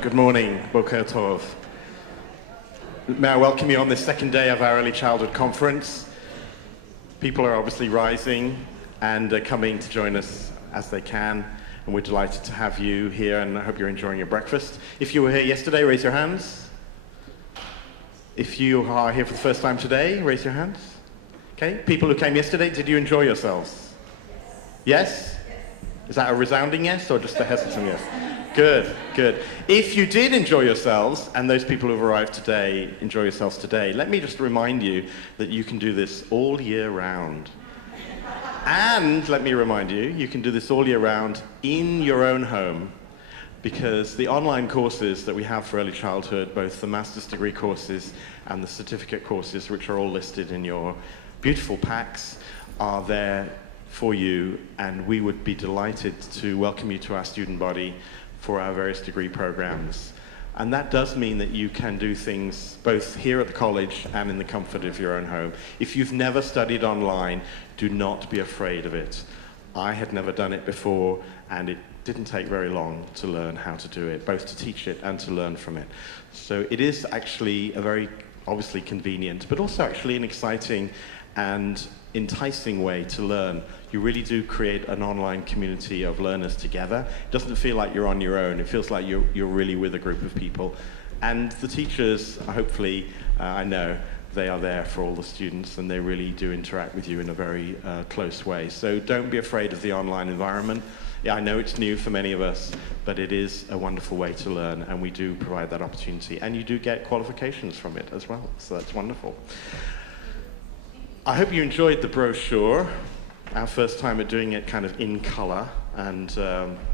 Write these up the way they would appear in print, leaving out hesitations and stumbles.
Good morning, Boker Tov. May I welcome you on this second day of our Early Childhood Conference. People are obviously rising and coming to join us as they can, and we're delighted to have you here, and I hope you're enjoying your breakfast. If you were here yesterday, raise your hands. If you are here for the first time today, raise your hands. Okay, people who came yesterday, did you enjoy yourselves? Yes? Is that a resounding yes or just a hesitant yes? Good, good. If you did enjoy yourselves, and those people who have arrived today enjoy yourselves today, let me just remind you that you can do this all year round. And let me remind you, you can do this all year round in your own home, because the online courses that we have for early childhood, both the master's degree courses and the certificate courses, which are all listed in your beautiful packs, are there for you, and we would be delighted to welcome you to our student body for our various degree programs. And that does mean that you can do things both here at the college and in the comfort of your own home. If you've never studied online, do not be afraid of it. I had never done it before, and it didn't take very long to learn how to do it, both to teach it and to learn from it. So it is actually a very obviously convenient, but also actually an exciting and enticing way to learn. You really do create an online community of learners together. It doesn't feel like you're on your own. It feels like you're really with a group of people. And the teachers, hopefully, I know, they are there for all the students, and they really do interact with you in a very close way. So don't be afraid of the online environment. Yeah, I know it's new for many of us, but it is a wonderful way to learn, and we do provide that opportunity. And you do get qualifications from it as well, so that's wonderful. I hope you enjoyed the brochure. Our first time at doing it kind of in color, and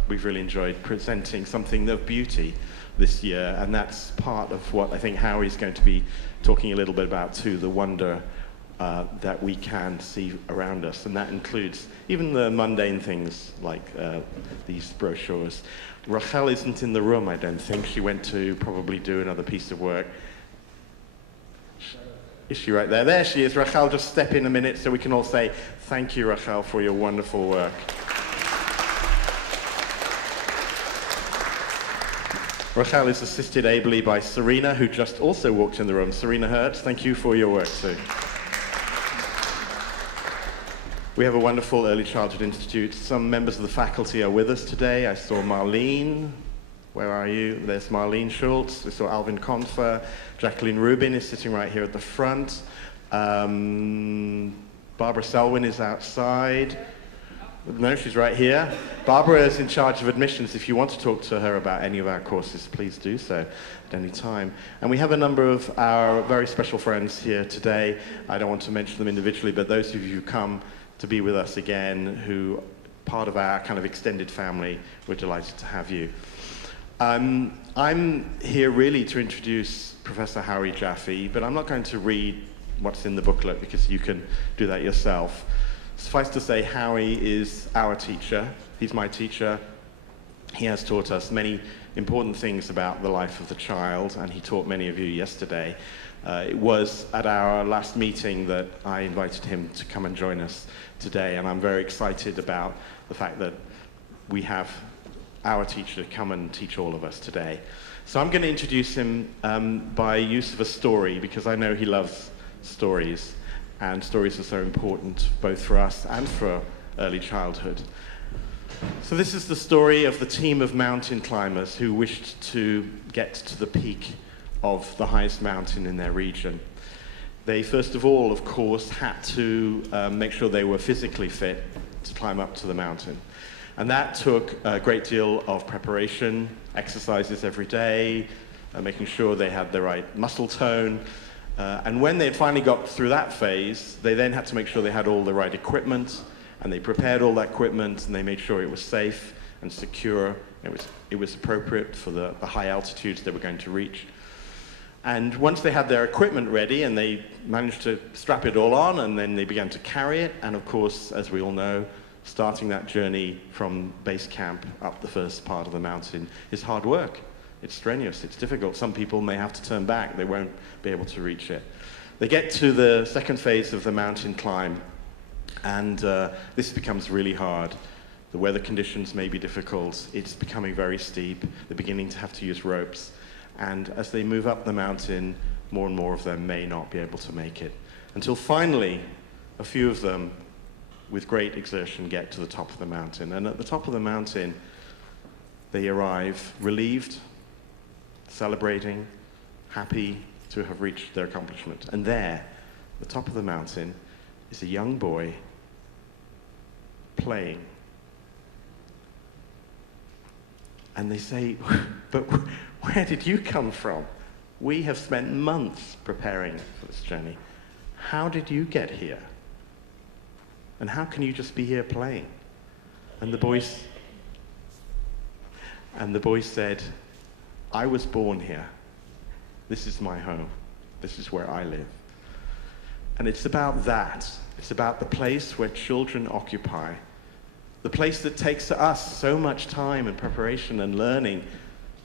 we've really enjoyed presenting something of beauty this year, and that's part of what I think Howie's going to be talking a little bit about too, the wonder that we can see around us, and that includes even the mundane things like these brochures. Rachel isn't in the room, I don't think. She went to probably do another piece of work. Is she right there? There she is. Rachel, just step in a minute so we can all say thank you, Rachel, for your wonderful work. Rachel is assisted ably by Serena, who just also walked in the room. Serena Hertz, thank you for your work too. We have a wonderful Early Childhood Institute. Some members of the faculty are with us today. I saw Marlene. Where are you? There's Marlene Schultz. We saw Alvin Confer. Jacqueline Rubin is sitting right here at the front. Barbara Selwyn is outside. No, she's right here. Barbara is in charge of admissions. If you want to talk to her about any of our courses, please do so at any time. And we have a number of our very special friends here today. I don't want to mention them individually, but those of you who come to be with us again, who are part of our kind of extended family, we're delighted to have you. I'm here really to introduce Professor Howie Jaffe, but I'm not going to read what's in the booklet because you can do that yourself. Suffice to say, Howie is our teacher. He's my teacher. He has taught us many important things about the life of the child, and he taught many of you yesterday. It was at our last meeting that I invited him to come and join us today, and I'm very excited about the fact that we have our teacher to come and teach all of us today. So I'm going to introduce him by use of a story, because I know he loves stories, and stories are so important both for us and for early childhood. So this is the story of the team of mountain climbers who wished to get to the peak of the highest mountain in their region. They first of all, of course, had to make sure they were physically fit to climb up to the mountain. And that took a great deal of preparation, exercises every day, making sure they had the right muscle tone. And when they had finally got through that phase, they then had to make sure they had all the right equipment, and they prepared all that equipment, and they made sure it was safe and secure. It was appropriate for the high altitudes they were going to reach. And once they had their equipment ready, and they managed to strap it all on, and then they began to carry it, and of course, as we all know, starting that journey from base camp up the first part of the mountain is hard work. It's strenuous, it's difficult. Some people may have to turn back, they won't be able to reach it. They get to the second phase of the mountain climb, and this becomes really hard. The weather conditions may be difficult. It's becoming very steep. They're beginning to have to use ropes. And as they move up the mountain, more and more of them may not be able to make it. Until finally, a few of them, with great exertion, get to the top of the mountain. And at the top of the mountain, they arrive relieved, celebrating, happy to have reached their accomplishment. And there, at the top of the mountain, is a young boy playing. And they say, but where did you come from? We have spent months preparing for this journey. How did you get here? And how can you just be here playing? And the boy said, I was born here. This is my home. This is where I live. And it's about that. It's about the place where children occupy, the place that takes us so much time and preparation and learning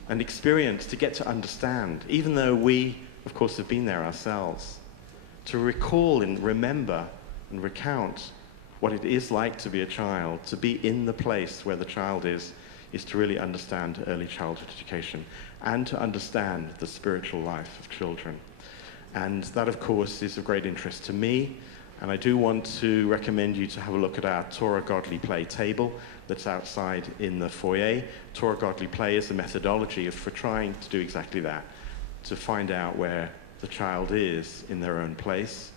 and experience to get to understand, even though we, of course, have been there ourselves, to recall and remember and recount what it is like to be a child, to be in the place where the child is to really understand early childhood education and to understand the spiritual life of children. And that, of course, is of great interest to me. And I do want to recommend you to have a look at our Torah Godly Play table that's outside in the foyer. Torah Godly Play is a methodology for trying to do exactly that, to find out where the child is in their own place.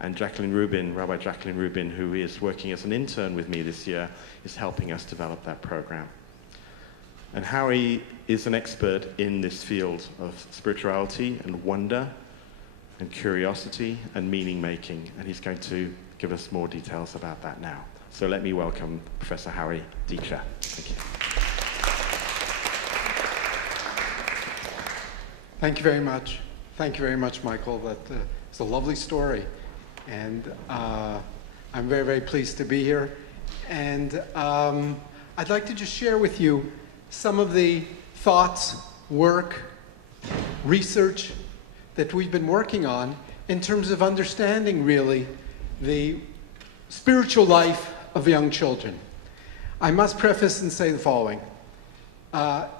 And Jacqueline Rubin, Rabbi Jacqueline Rubin, who is working as an intern with me this year, is helping us develop that program. And Howie is an expert in this field of spirituality and wonder and curiosity and meaning making, and he's going to give us more details about that now. So let me welcome Professor Howie Dietscher. Thank you. Thank you very much. Thank you very much, Michael. It's a lovely story, and I'm very, very pleased to be here. And I'd like to just share with you some of the thoughts, work, research that we've been working on in terms of understanding, really, the spiritual life of young children. I must preface and say the following. One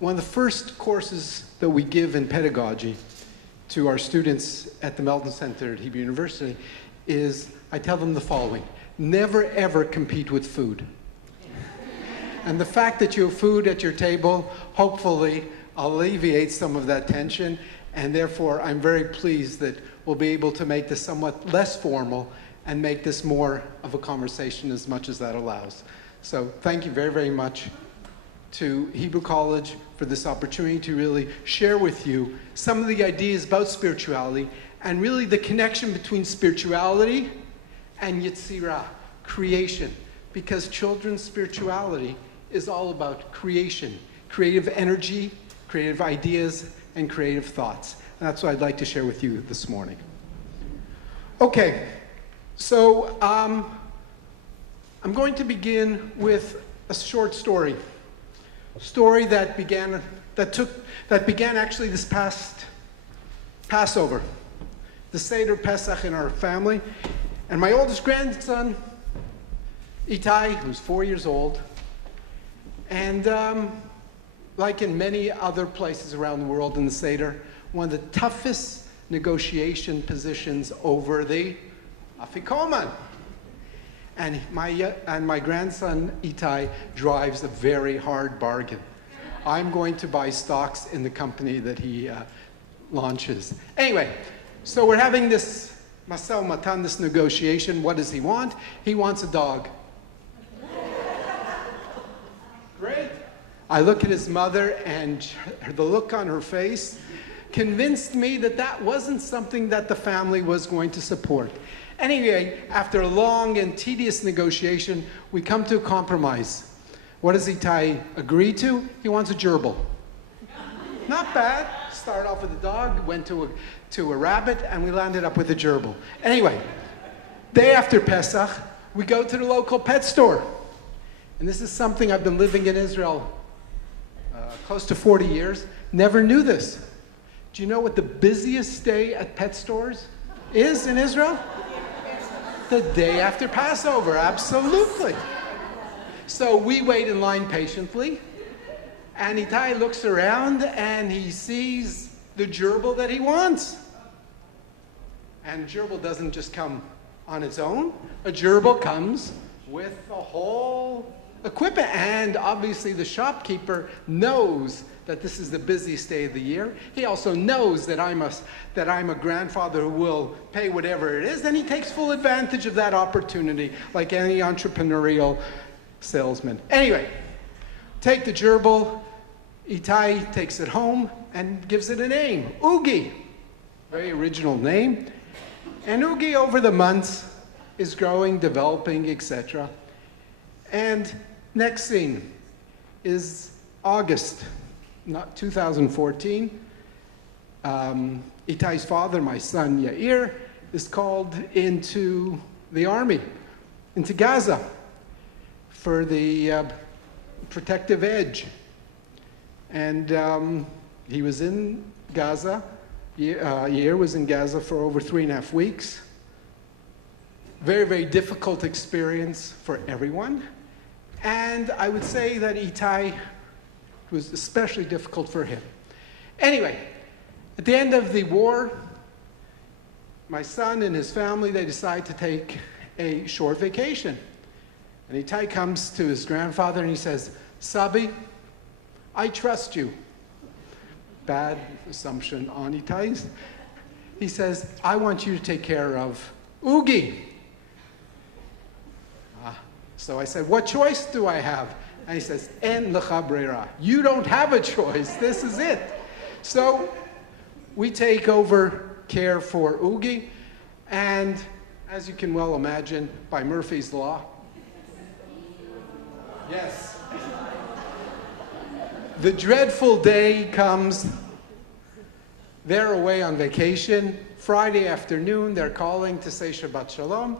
of the first courses that we give in pedagogy to our students at the Melton Center at Hebrew University is, I tell them the following: never ever compete with food. And the fact that you have food at your table hopefully alleviates some of that tension, and therefore I'm very pleased that we'll be able to make this somewhat less formal and make this more of a conversation as much as that allows. So thank you very, very much to Hebrew College for this opportunity to really share with you some of the ideas about spirituality and really the connection between spirituality and Yetzirah, creation, because children's spirituality is all about creation, creative energy, creative ideas, and creative thoughts. And that's what I'd like to share with you this morning. Okay, so I'm going to begin with a short story. A story that began actually this past Passover, the Seder Pesach in our family. And my oldest grandson, Itai, who's 4 years old, and like in many other places around the world in the Seder, one of the toughest negotiation positions over the afikoman. And my grandson, Itai, drives a very hard bargain. I'm going to buy stocks in the company that he launches. Anyway, so we're having this masau matan, this negotiation. What does he want? He wants a dog. Great. I look at his mother, and the look on her face convinced me that that wasn't something that the family was going to support. Anyway, after a long and tedious negotiation, we come to a compromise. What does Itai agree to? He wants a gerbil. Not bad. Started off with a dog, went to a rabbit, and we landed up with a gerbil. Anyway, day after Pesach, we go to the local pet store. And this is something I've been living in Israel close to 40 years. Never knew this. Do you know what the busiest day at pet stores is in Israel? The day after Passover, absolutely. So we wait in line patiently, and Itai looks around and he sees the gerbil that he wants. And gerbil doesn't just come on its own. A gerbil comes with the whole equipment, and obviously the shopkeeper knows that this is the busiest day of the year. He also knows that I'm a grandfather who will pay whatever it is, and he takes full advantage of that opportunity, like any entrepreneurial salesman. Anyway, take the gerbil. Itai takes it home and gives it a name, Oogie. Very original name. And Oogie, over the months, is growing, developing, etc. And next scene is August, not 2014. Itai's father, my son Yair, is called into the army, into Gaza, for the protective edge. And he was in Gaza. Yair was in Gaza for over 3.5 weeks. Very, very difficult experience for everyone. And I would say that Itai was especially difficult for him. Anyway, at the end of the war, my son and his family, they decide to take a short vacation. And Itai comes to his grandfather and he says, Sabi, I trust you. Bad assumption on Itai's. He says, I want you to take care of Oogie. So I said, what choice do I have? And he says, En lecha brera. You don't have a choice. This is it. So we take over care for Oogie. And as you can well imagine, by Murphy's Law, yes, the dreadful day comes. They're away on vacation. Friday afternoon, they're calling to say Shabbat Shalom.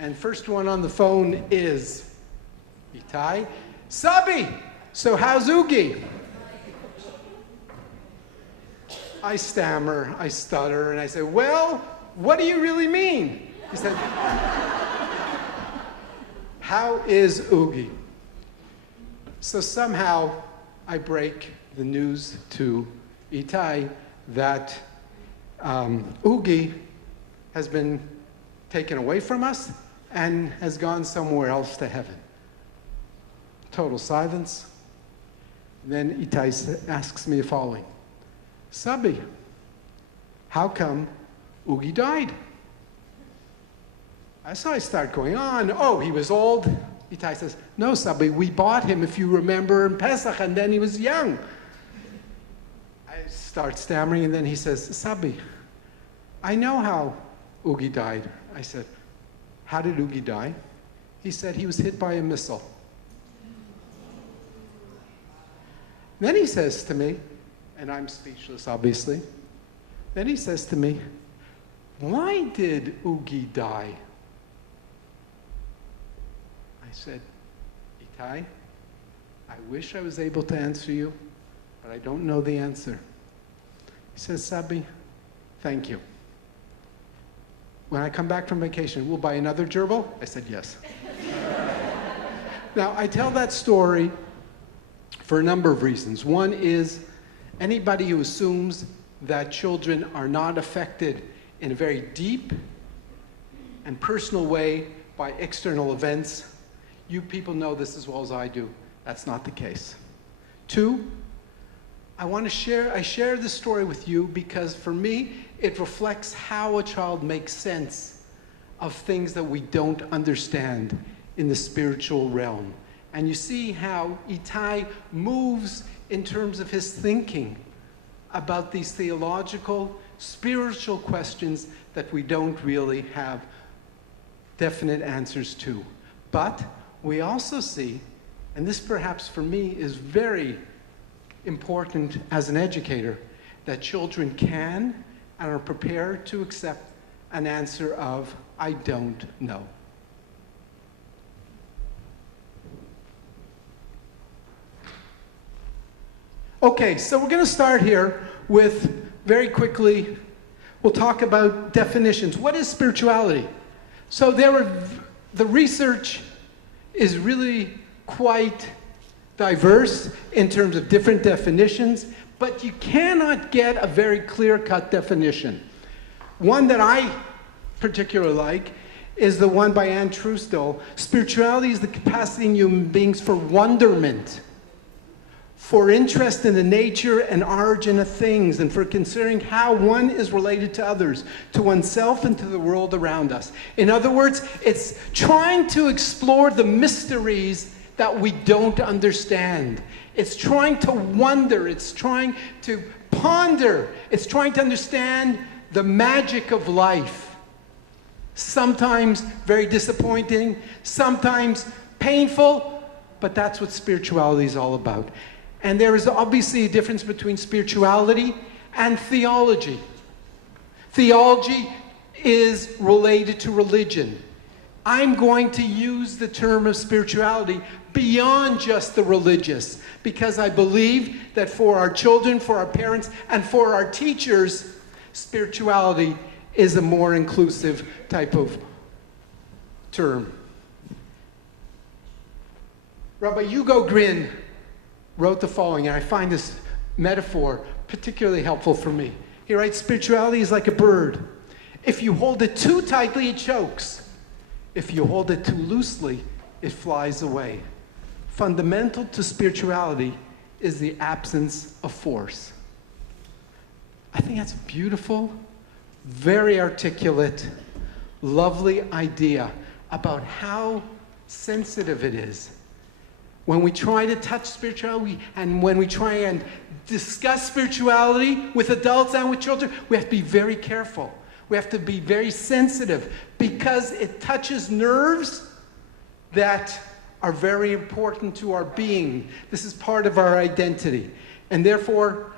And first one on the phone is Itai. Sabi, so how's Oogie? I stammer, I stutter, and I say, well, what do you really mean? He said, how is Oogie? So somehow I break the news to Itai that Oogie has been taken away from us and has gone somewhere else to heaven. Total silence. Then Itai asks me the following. Sabi, how come Oogie died? So I start going on. Oh, he was old. Itai says, no, Sabi, we bought him, if you remember, in Pesach, and then he was young. I start stammering, and then he says, Sabi, I know how Oogie died. I said, how did Oogie die? He said he was hit by a missile. Then he says to me, and I'm speechless, obviously. Then he says to me, why did Oogie die? I said, Itai, I wish I was able to answer you, but I don't know the answer. He says, Sabi, thank you. When I come back from vacation, we'll buy another gerbil? I said, yes. Now, I tell that story for a number of reasons. One is anybody who assumes that children are not affected in a very deep and personal way by external events, you people know this as well as I do. That's not the case. Two, I share this story with you because for me, it reflects how a child makes sense of things that we don't understand in the spiritual realm. And you see how Itai moves in terms of his thinking about these theological, spiritual questions that we don't really have definite answers to. But we also see, and this perhaps for me is very important as an educator, that children can and are prepared to accept an answer of, I don't know. Okay, so we're going to start here with, very quickly, we'll talk about definitions. What is spirituality? So the research is really quite diverse in terms of different definitions, but you cannot get a very clear-cut definition. One that I particularly like is the one by Anne Truesdell. Spirituality is the capacity in human beings for wonderment, for interest in the nature and origin of things, and for considering how one is related to others, to oneself and to the world around us. In other words, it's trying to explore the mysteries that we don't understand. It's trying to wonder, it's trying to ponder, it's trying to understand the magic of life. Sometimes very disappointing, sometimes painful, but that's what spirituality is all about. And there is obviously a difference between spirituality and theology. Theology is related to religion. I'm going to use the term of spirituality beyond just the religious, because I believe that for our children, for our parents, and for our teachers, spirituality is a more inclusive type of term. Rabbi Hugo Gryn wrote the following, and I find this metaphor particularly helpful for me. He writes, spirituality is like a bird. If you hold it too tightly, it chokes. If you hold it too loosely, it flies away. Fundamental to spirituality is the absence of force. I think that's a beautiful, very articulate, lovely idea about how sensitive it is. When we try to touch spirituality and when we try and discuss spirituality with adults and with children, we have to be very careful. We have to be very sensitive because it touches nerves that are very important to our being. This is part of our identity. And therefore,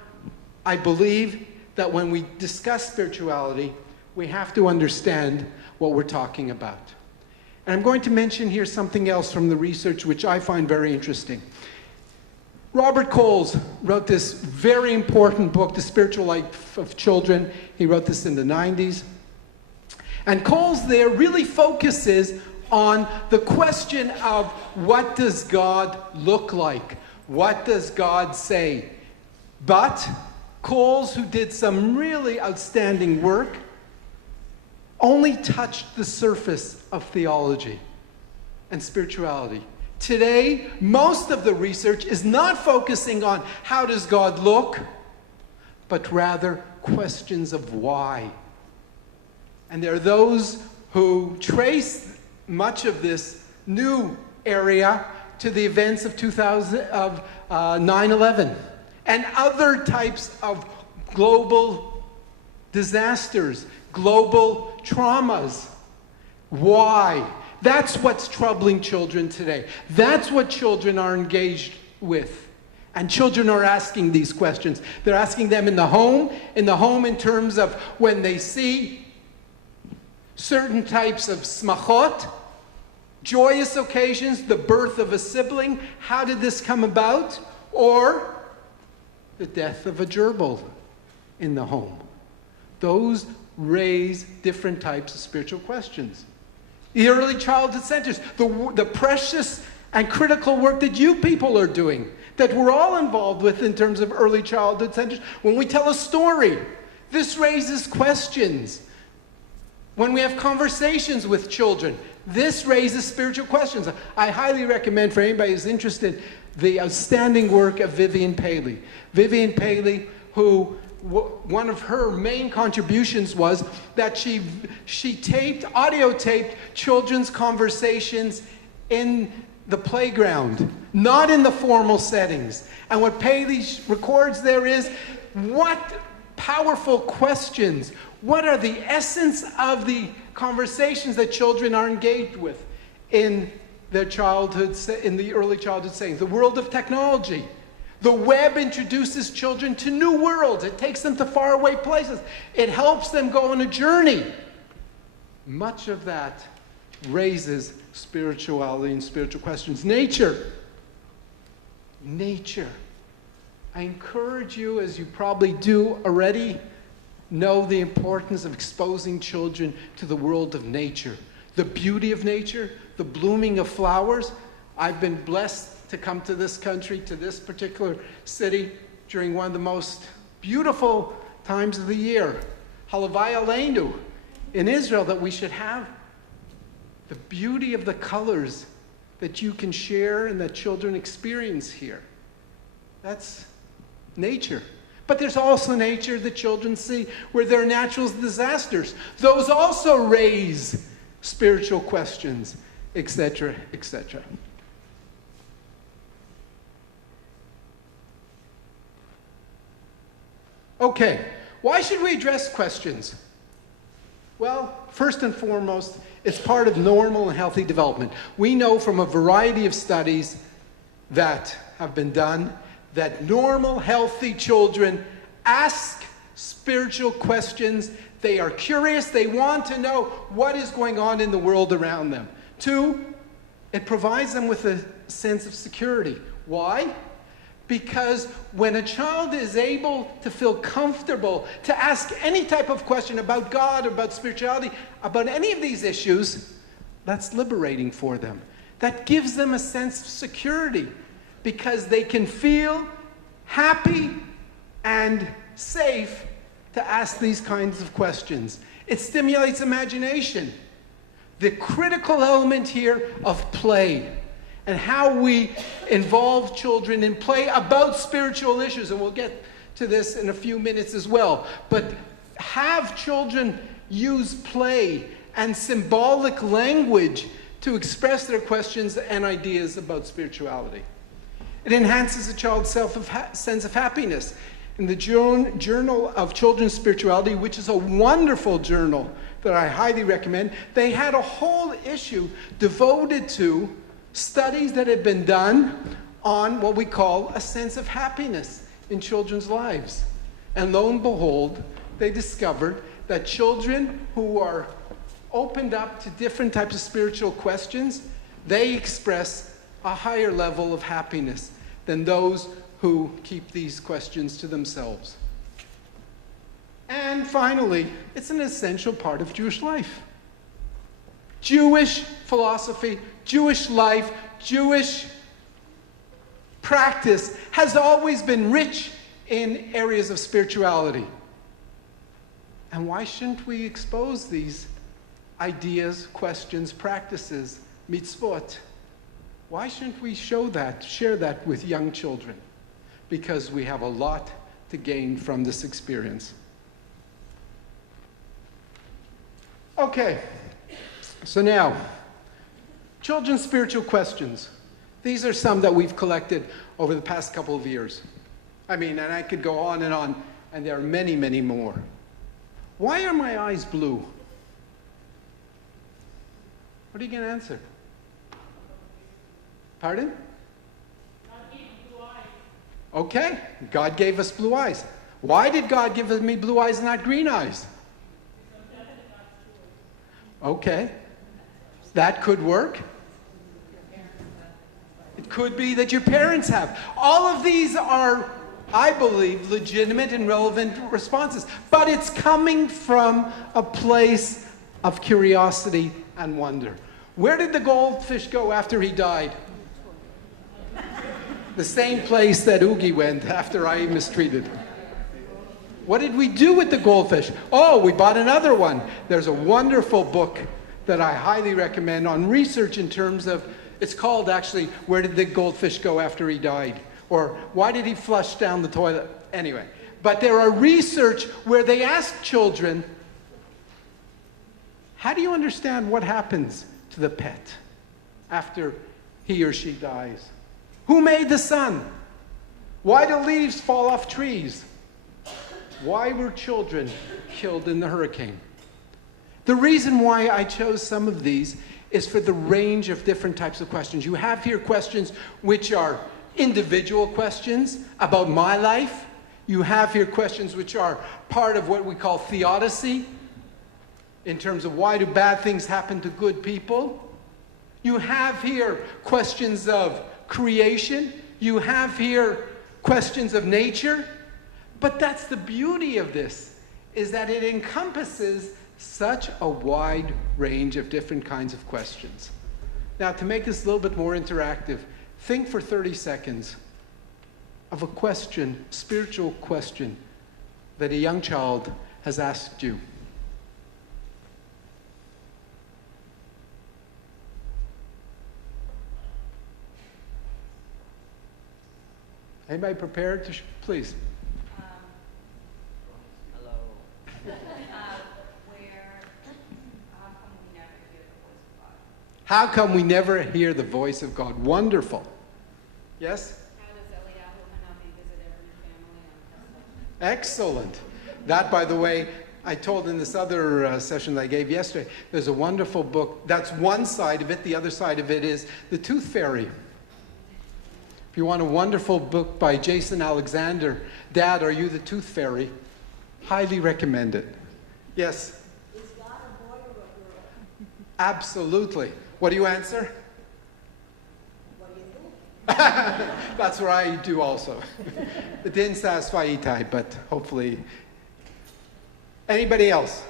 I believe that when we discuss spirituality, we have to understand what we're talking about. And I'm going to mention here something else from the research which I find very interesting. Robert Coles wrote this very important book, The Spiritual Life of Children. He wrote this in the 90s. And Coles there really focuses on the question of what does God look like? What does God say? But Coles, who did some really outstanding work, only touched the surface of theology and spirituality. Today, most of the research is not focusing on how does God look, but rather questions of why. And there are those who trace much of this new area to the events of 9/11 and other types of global disasters, global traumas. Why? That's what's troubling children today. That's what children are engaged with. And children are asking these questions. They're asking them in the home in terms of when they see certain types of smachot, joyous occasions, the birth of a sibling. How did this come about? Or the death of a gerbil in the home. Those raise different types of spiritual questions. The early childhood centers, the precious and critical work that you people are doing, that we're all involved with in terms of early childhood centers. When we tell a story, this raises questions. When we have conversations with children, this raises spiritual questions. I highly recommend for anybody who's interested the outstanding work of Vivian Paley. Vivian Paley, who one of her main contributions was that she audio taped children's conversations in the playground, not in the formal settings. And what Paley records there is what powerful questions, what are the essence of the conversations that children are engaged with in their childhood, in the early childhood settings. The world of technology. The web introduces children to new worlds. It takes them to faraway places. It helps them go on a journey. Much of that raises spirituality and spiritual questions. Nature. Nature. I encourage you, as you probably do already, know the importance of exposing children to the world of nature. The beauty of nature, the blooming of flowers. I've been blessed to come to this country, to this particular city, during one of the most beautiful times of the year, Halavai Aleinu, in Israel, that we should have the beauty of the colors that you can share and that children experience here. That's nature. But there's also nature that children see where there are natural disasters. Those also raise spiritual questions, etc., etc. Okay, why should we address questions? Well, first and foremost, it's part of normal and healthy development. We know from a variety of studies that have been done that normal, healthy children ask spiritual questions. They are curious. They want to know what is going on in the world around them. 2, it provides them with a sense of security. Why? Because when a child is able to feel comfortable to ask any type of question about God, about spirituality, about any of these issues, that's liberating for them. That gives them a sense of security because they can feel happy and safe to ask these kinds of questions. It stimulates imagination. The critical element here of play and how we involve children in play about spiritual issues, and we'll get to this in a few minutes as well. But have children use play and symbolic language to express their questions and ideas about spirituality. It enhances a child's sense of happiness. In the Journal of Children's Spirituality, which is a wonderful journal that I highly recommend, they had a whole issue devoted to studies that had been done on what we call a sense of happiness in children's lives. And lo and behold, they discovered that children who are opened up to different types of spiritual questions, they express a higher level of happiness than those who keep these questions to themselves. And finally, it's an essential part of Jewish life. Jewish philosophy, Jewish life, Jewish practice has always been rich in areas of spirituality. And why shouldn't we expose these ideas, questions, practices, mitzvot? Why shouldn't we share that with young children? Because we have a lot to gain from this experience. Okay, so now, children's spiritual questions. These are some that we've collected over the past couple of years. And I could go on, and there are many, many more. Why are my eyes blue? What are you going to answer? Pardon? God gave you blue eyes. Okay, God gave us blue eyes. Why did God give me blue eyes and not green eyes? Okay, that could work. It could be that your parents have. All of these are, I believe, legitimate and relevant responses. But it's coming from a place of curiosity and wonder. Where did the goldfish go after he died? The same place that Oogie went after I mistreated him. What did we do with the goldfish? Oh, we bought another one. There's a wonderful book that I highly recommend on research in terms of, it's called actually, Where Did the Goldfish Go After He Died? Or Why Did He Flush Down the Toilet? Anyway, but there are research where they ask children, how do you understand what happens to the pet after he or she dies? Who made the sun? Why do leaves fall off trees? Why were children killed in the hurricane? The reason why I chose some of these is for the range of different types of questions. You have here questions which are individual questions about my life. You have here questions which are part of what we call theodicy, in terms of why do bad things happen to good people. You have here questions of creation. You have here questions of nature. But that's the beauty of this, is that it encompasses such a wide range of different kinds of questions. Now, to make this a little bit more interactive, think for 30 seconds of a question, spiritual question, that a young child has asked you. Anybody prepared to, please? Hello. How come we never hear the voice of God? How come we never hear the voice of God? Wonderful. Yes? How does Eliyahu Hanavi visit every family on Christmas? Excellent. That, by the way, I told in this other session that I gave yesterday, there's a wonderful book. That's one side of it. The other side of it is The Tooth Fairy. If you want a wonderful book by Jason Alexander, Dad, Are You the Tooth Fairy? Highly recommend it. Yes? Is God a boy or a girl? Absolutely. What do you answer? What do you think? That's what I do also. It didn't satisfy Itai, but hopefully. Anybody else?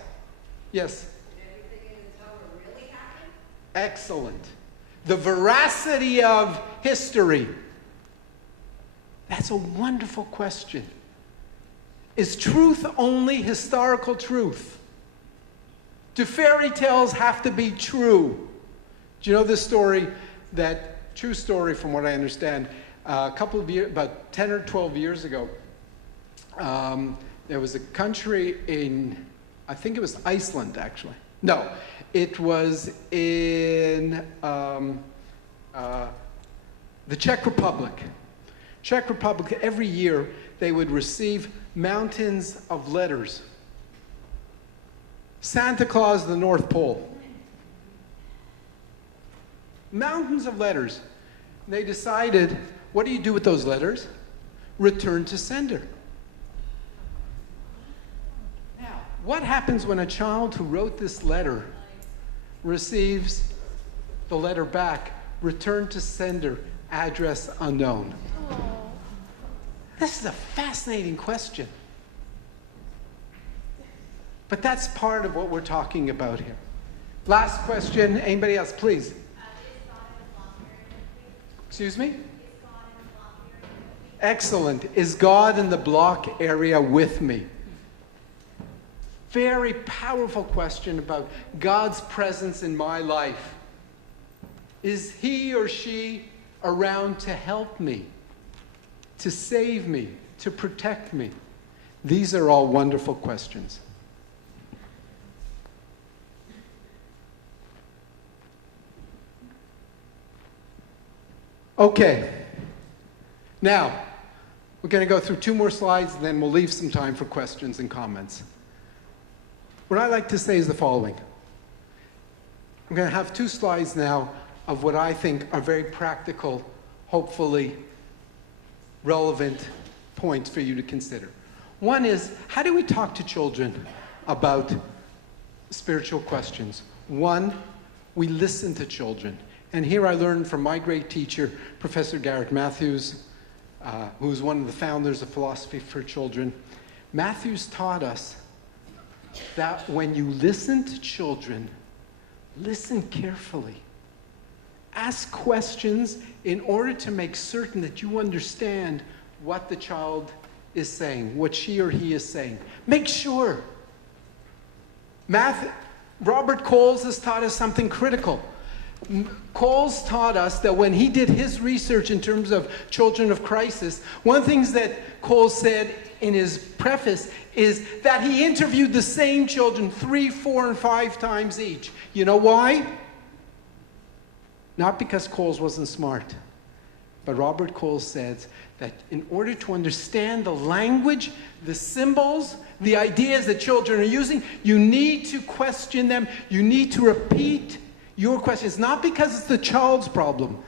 Yes? Everything in the Torah really happened? Excellent. The veracity of history. That's a wonderful question. Is truth only historical truth? Do fairy tales have to be true? Do you know this story, that true story from what I understand, a couple of years, about 10 or 12 years ago, there was a country in, I think it was Iceland actually. No, it was in the Czech Republic. Czech Republic, every year they would receive mountains of letters. Santa Claus, the North Pole. Mountains of letters. They decided, what do you do with those letters? Return to sender. Now, what happens when a child who wrote this letter receives the letter back, return to sender, address unknown? This is a fascinating question. But that's part of what we're talking about here. Last question. Anybody else, please? Excuse me? Excellent. Is God in the block area with me? Very powerful question about God's presence in my life. Is he or she around to help me, to save me, to protect me? These are all wonderful questions. Okay. Now, we're going to go through 2 more slides, and then we'll leave some time for questions and comments. What I like to say is the following. I'm going to have 2 slides now of what I think are very practical, hopefully relevant points for you to consider. One is, how do we talk to children about spiritual questions? One, we listen to children. And here I learned from my great teacher, Professor Garrett Matthews, who's one of the founders of Philosophy for Children. Matthews taught us that when you listen to children, listen carefully. Ask questions in order to make certain that you understand what the child is saying, what she or he is saying. Make sure. Robert Coles has taught us something critical. Coles taught us that when he did his research in terms of children of crisis, one of the things that Coles said in his preface is that he interviewed the same children 3, 4, and 5 times each. You know why? Not because Coles wasn't smart, but Robert Coles says that in order to understand the language, the symbols, the ideas that children are using, you need to question them, you need to repeat your questions, not because it's the child's problem.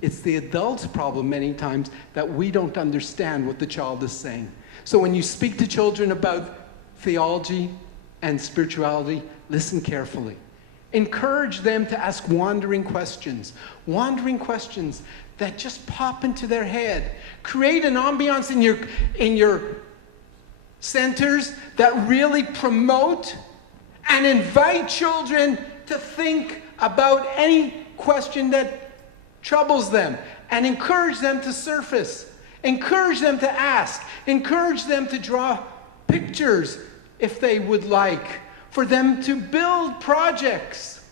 It's the adult's problem many times that we don't understand what the child is saying. So when you speak to children about theology and spirituality, listen carefully. Encourage them to ask wandering questions that just pop into their head. Create an ambiance in your centers that really promote and invite children to think about any question that troubles them and encourage them to surface. Encourage them to ask. Encourage them to draw pictures if they would like. For them to build projects.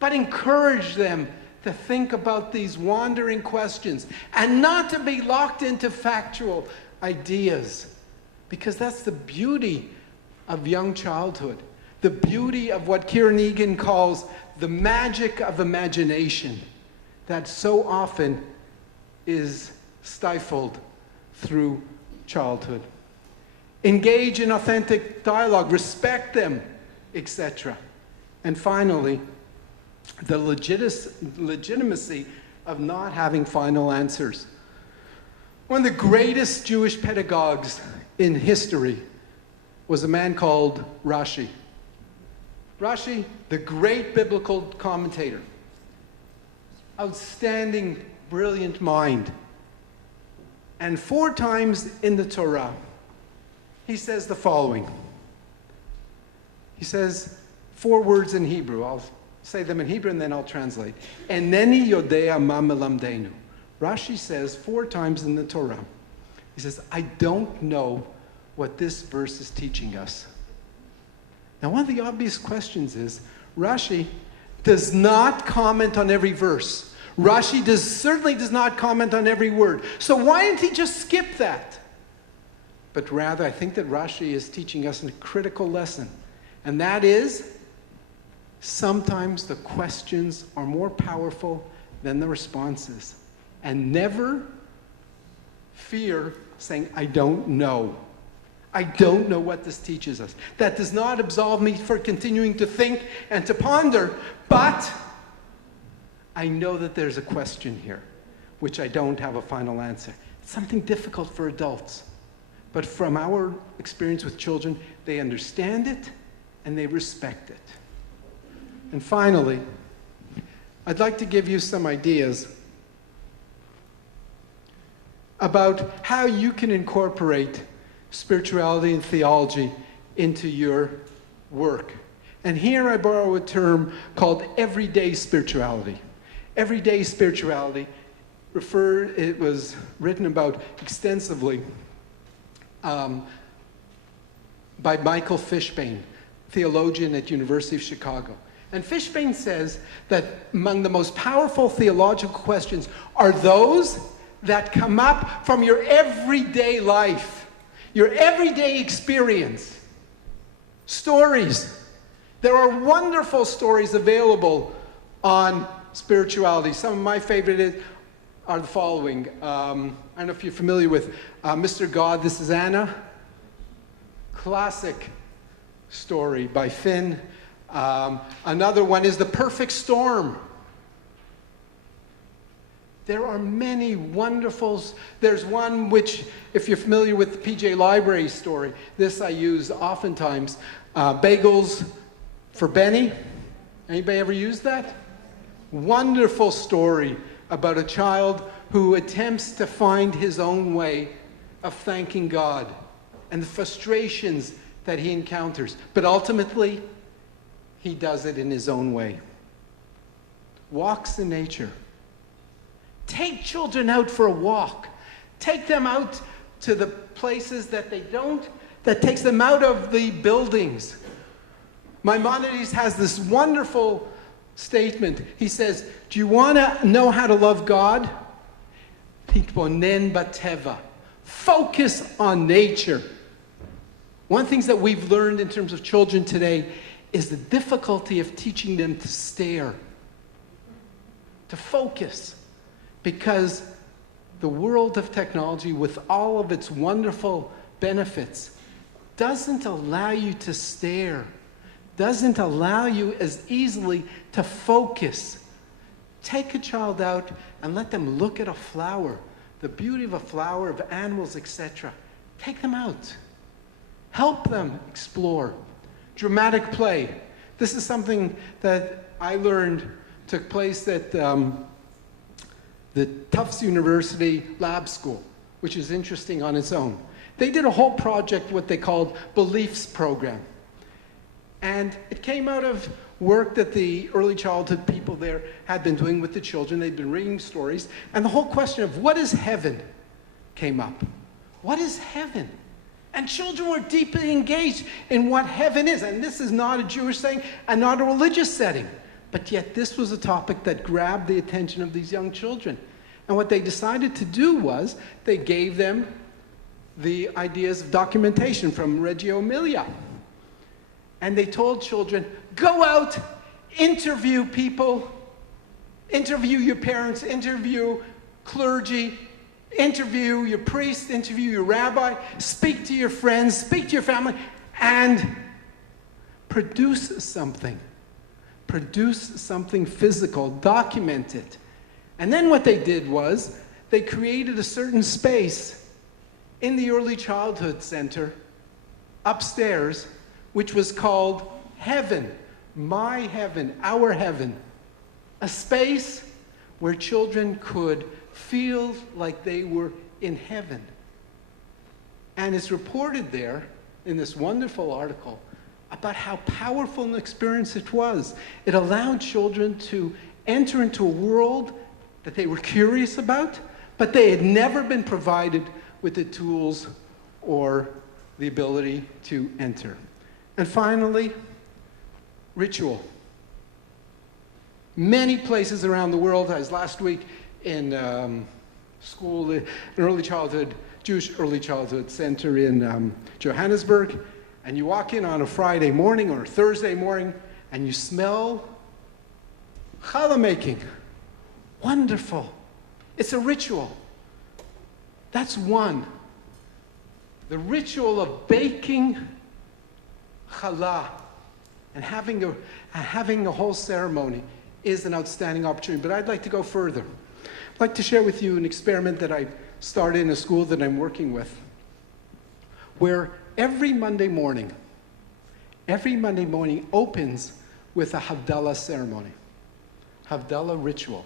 But encourage them to think about these wandering questions and not to be locked into factual ideas. Because that's the beauty of young childhood. The beauty of what Kieran Egan calls the magic of imagination that so often is stifled through childhood. Engage in authentic dialogue, respect them, etc. And finally, the legitimacy of not having final answers. One of the greatest Jewish pedagogues in history was a man called Rashi. Rashi, the great biblical commentator. Outstanding, brilliant mind. And 4 times in the Torah, he says the following. He says 4 words in Hebrew. I'll say them in Hebrew and then I'll translate. Eneni yodea ma melamdenu. Rashi says 4 times in the Torah. He says, I don't know what this verse is teaching us. Now, one of the obvious questions is, Rashi does not comment on every verse. Rashi certainly does not comment on every word. So why didn't he just skip that? But rather, I think that Rashi is teaching us a critical lesson. And that is, sometimes the questions are more powerful than the responses. And never fear saying, I don't know. I don't know what this teaches us. That does not absolve me for continuing to think and to ponder, but I know that there's a question here, which I don't have a final answer. It's something difficult for adults. But from our experience with children, they understand it and they respect it. And finally, I'd like to give you some ideas about how you can incorporate spirituality and theology into your work. And here I borrow a term called everyday spirituality. Everyday spirituality it was written about extensively by Michael Fishbane, theologian at University of Chicago. And Fishbane says that among the most powerful theological questions are those that come up from your everyday life. Your everyday experience. Stories. There are wonderful stories available on spirituality. Some of my favorite are the following. I don't know if you're familiar with Mr. God, This is Anna. Classic story by Finn. Another one is The Perfect Storm. There are many wonderfuls. There's one which, if you're familiar with the PJ Library story, this I use oftentimes. Bagels for Benny. Anybody ever use that? Wonderful story about a child who attempts to find his own way of thanking God and the frustrations that he encounters. But ultimately, he does it in his own way. Walks in nature. Take children out for a walk. Take them out to the places that that takes them out of the buildings. Maimonides has this wonderful statement. He says, do you want to know how to love God? Hitbonen bateva. Focus on nature. One of the things that we've learned in terms of children today is the difficulty of teaching them to stare, to focus. Because the world of technology, with all of its wonderful benefits, doesn't allow you to stare, doesn't allow you as easily to focus. Take a child out and let them look at a flower, the beauty of a flower, of animals, etc. Take them out. Help them explore. Dramatic play. This is something that I learned took place at the Tufts University Lab School, which is interesting on its own. They did a whole project, what they called Beliefs Program. And it came out of work that the early childhood people there had been doing with the children. They'd been reading stories, and the whole question of what is heaven came up. What is heaven? And children were deeply engaged in what heaven is. And this is not a Jewish thing and not a religious setting. But yet this was a topic that grabbed the attention of these young children. And what they decided to do was they gave them the ideas of documentation from Reggio Emilia. And they told children, go out, interview people, interview your parents, interview clergy, interview your priest, interview your rabbi, speak to your friends, speak to your family, and produce something. Produce something physical, document it. And then what they did was they created a certain space in the early childhood center upstairs, which was called heaven, my heaven, our heaven. A space where children could feel like they were in heaven. And it's reported there in this wonderful article about how powerful an experience it was. It allowed children to enter into a world that they were curious about, but they had never been provided with the tools or the ability to enter. And finally, ritual. Many places around the world, as last week in school, an Jewish early childhood center in Johannesburg, and you walk in on a Friday morning or a Thursday morning, and you smell challah making. Wonderful. It's a ritual. That's one. The ritual of baking challah and having a whole ceremony is an outstanding opportunity. But I'd like to go further. I'd like to share with you an experiment that I started in a school that I'm working with, where every Monday morning opens with a Havdalah ceremony, Havdalah ritual.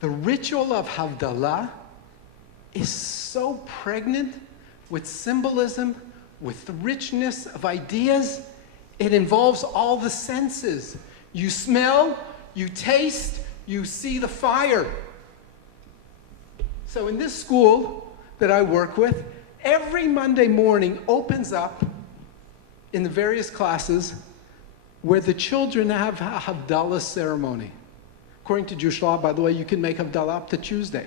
The ritual of Havdalah is so pregnant with symbolism, with the richness of ideas. It involves all the senses. You smell, you taste, you see the fire. So in this school that I work with, every Monday morning opens up in the various classes where the children have a Havdalah ceremony. According to Jewish law, by the way, you can make Havdalah up to Tuesday.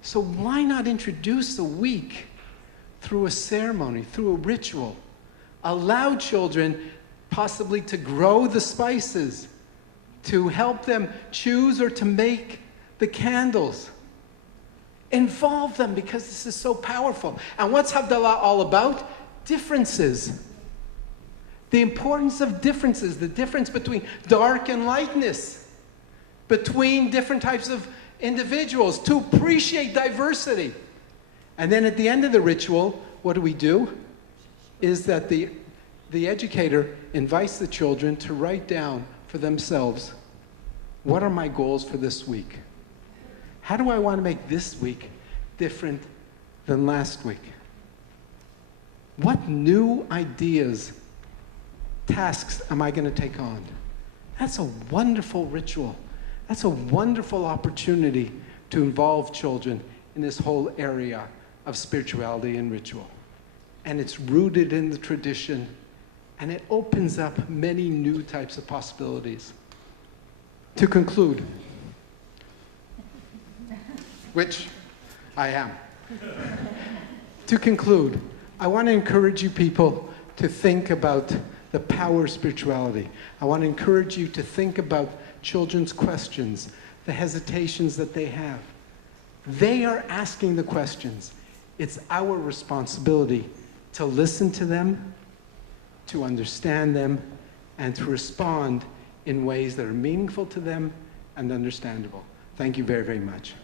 So why not introduce a week through a ceremony, through a ritual? Allow children possibly to grow the spices, to help them choose or to make the candles. Involve them because this is so powerful. And what's Havdalah all about? Differences. The importance of differences, the difference between dark and lightness, between different types of individuals, to appreciate diversity. And then at the end of the ritual, what do? Is that the educator invites the children to write down for themselves, what are my goals for this week? How do I want to make this week different than last week? What new ideas, tasks am I going to take on? That's a wonderful ritual. That's a wonderful opportunity to involve children in this whole area of spirituality and ritual. And it's rooted in the tradition, and it opens up many new types of possibilities. To conclude, which I am. To conclude, I want to encourage you people to think about the power of spirituality. I want to encourage you to think about children's questions, the hesitations that they have. They are asking the questions. It's our responsibility to listen to them, to understand them, and to respond in ways that are meaningful to them and understandable. Thank you very, very much.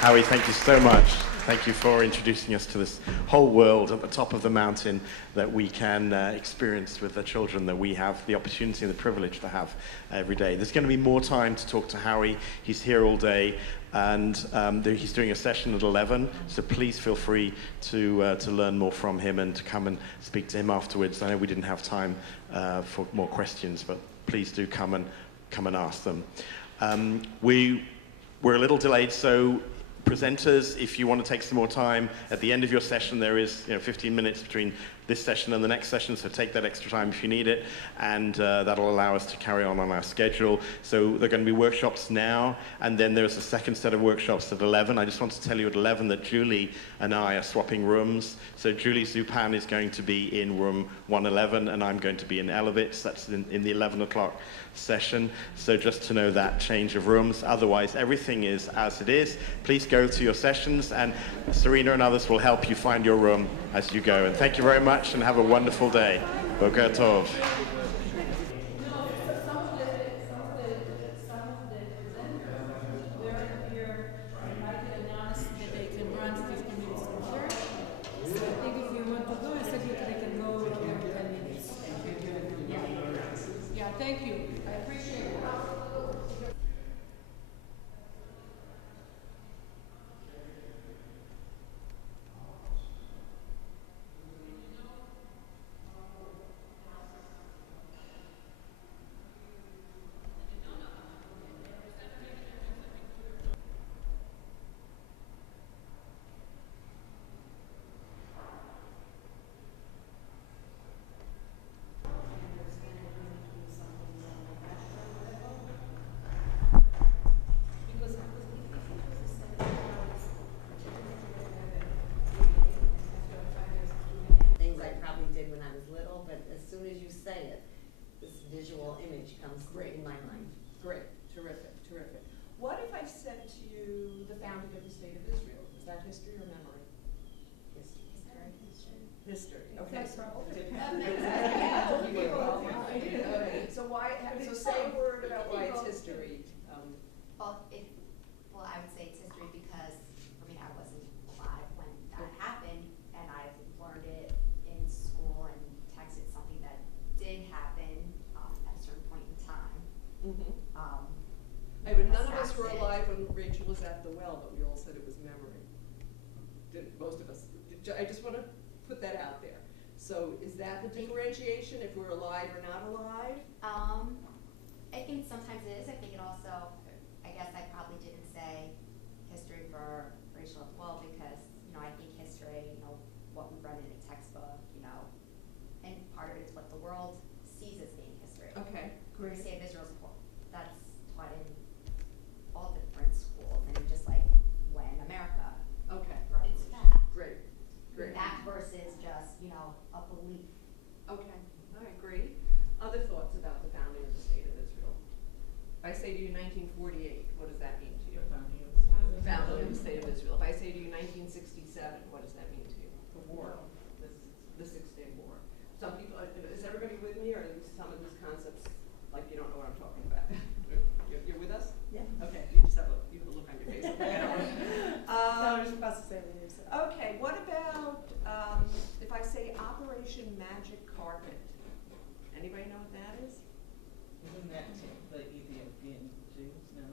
Howie, thank you so much. Thank you for introducing us to this whole world at the top of the mountain that we can experience with the children that we have the opportunity and the privilege to have every day. There's going to be more time to talk to Howie. He's here all day, and he's doing a session at 11, so please feel free to learn more from him and to come and speak to him afterwards. I know we didn't have time for more questions, but please do come and ask them. We're a little delayed, so presenters, if you want to take some more time, at the end of your session there is 15 minutes between this session and the next session, so take that extra time if you need it, and that'll allow us to carry on our schedule. So there are going to be workshops now, and then there's a second set of workshops at 11. I just want to tell you at 11 that Julie and I are swapping rooms. So Julie Zupan is going to be in room 111, and I'm going to be in Elevitz. That's in the 11 o'clock session. So just to know that change of rooms. Otherwise, everything is as it is. Please go to your sessions, and Serena and others will help you find your room as you go. And thank you very much, and have a wonderful day. Boker Tov. Thank you. I appreciate it. Things I probably did when I was little, but as soon as you say it, this visual image comes in my mind. Great, terrific, terrific. What if I said to you the founding of the State of Israel? Is that history or memory? History, okay. Okay, so why, so say a word about why it's history. Well, I would say it's history because, I wasn't alive when that happened, and I've learned it in school and text. It's something that did happen at a certain point in time. But none of us were alive when Rachel was at the well, but we all said it was memory. Most of us. I just want to put that out there. So is that the differentiation, if we're alive or not alive? I think sometimes it is. I think it also, I guess I probably didn't say history for Rachel as well because, I think history, what we read in a textbook, and part of it is what the world sees as being history. Okay, The great. State of Israel's, that's taught in all different schools, and just like when America, Okay, it's fact. great, great. That versus just, a belief. Okay, all right, great. Other thoughts about the founding of the State of Israel? If I say to you 1948, what does that mean to you? The founding of the State of Israel. If I say to you 1967, what does that mean to you? The war, the Six-Day War. Some people, is everybody with me, or is some of these concepts, like you don't know what I'm talking about? You're with us? Yeah. Okay, you just have a look on your face. I was just about to say what you said. Okay, what about, if I say Operation Magic Carpet? Anybody know what that is? Isn't that the Ethiopian Jews? No.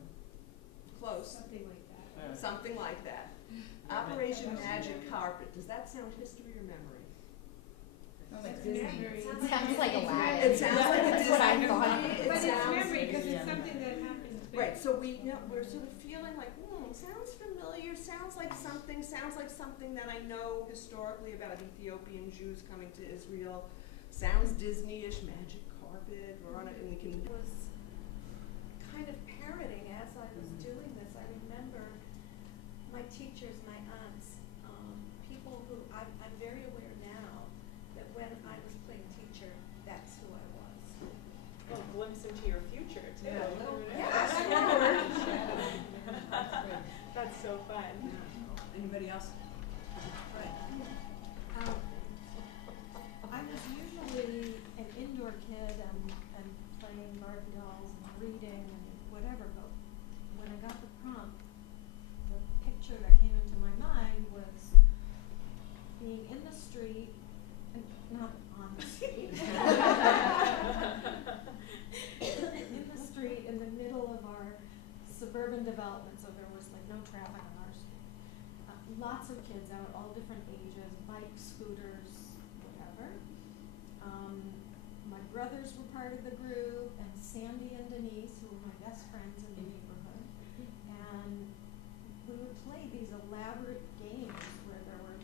Close. Something like that. Something like that. Operation Magic Carpet. Does that sound history or memory? Sounds like Memory. It sounds like Aladdin. It sounds like a That's what I Disney thought. movie. It But it's sounds- memory, because it's something that happened. Right, so we're sort of feeling like, sounds familiar, sounds like something that I know historically about Ethiopian Jews coming to Israel. Sounds Disney-ish, magic carpet, we're on it, and we can. It was kind of parroting as I was doing this. I remember my teachers, my aunts, people who I'm very aware now that when I was playing teacher, that's who I was. Well, glimpse into your future too. That's so fun. Anybody else? I was usually an indoor kid and playing Barbie dolls and reading and whatever, but when I got the prompt, the picture that came into my mind was lots of kids out, all different ages, bikes, scooters, whatever. My brothers were part of the group, and Sandy and Denise, who were my best friends in the neighborhood. And we would play these elaborate games where there were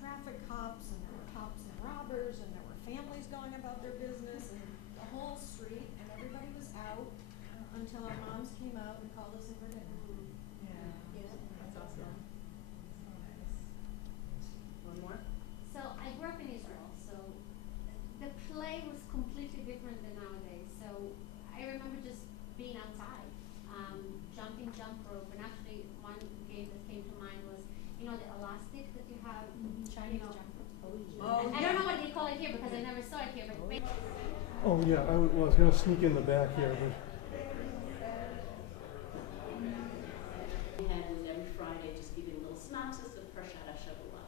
traffic cops, and there were cops and robbers, and there were families going about their business, and the whole street, and everybody was out until our moms came out and called us in for dinner. Yeah, that's awesome. So nice. One more? So I grew up in Israel, so the play was completely different than nowadays. So I remember just being outside, jumping jump rope, and actually one game that came to mind was, you know, the elastic that you have, Chinese you know. jump rope. I don't know what they call it here because I never saw it here, but Oh yeah, I was going to sneak in the back here, but And every Friday, just giving a little synopsis of Parshat HaShavua.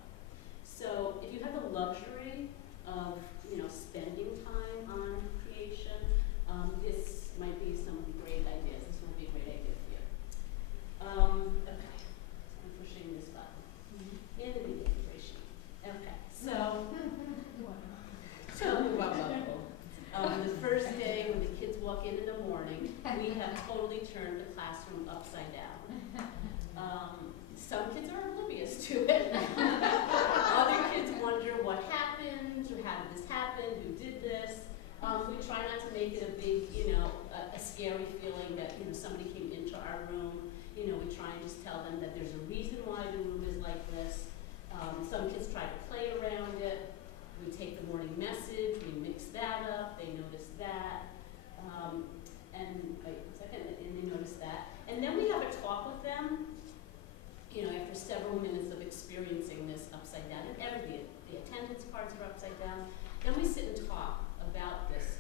So if you have the luxury of, you know, spending time on creation, this might be some great ideas. This might be a great idea for you. Okay, so I'm pushing this button. In the integration. Okay, so the first day when the kids walk in the morning, we have totally turned the classroom upside down. Some kids are oblivious to it. Other kids wonder what happened, or how did this happen, who did this. We try not to make it a big, you know, a scary feeling that, you know, somebody came into our room. You know, we try and just tell them that there's a reason why the room is like this. Some kids try to play around it. We take the morning message, we mix that up, they notice that. And wait a second, and they notice that. And then we have a talk with them, you know, after several minutes of experiencing this upside down, and the attendance cards are upside down. Then we sit and talk about this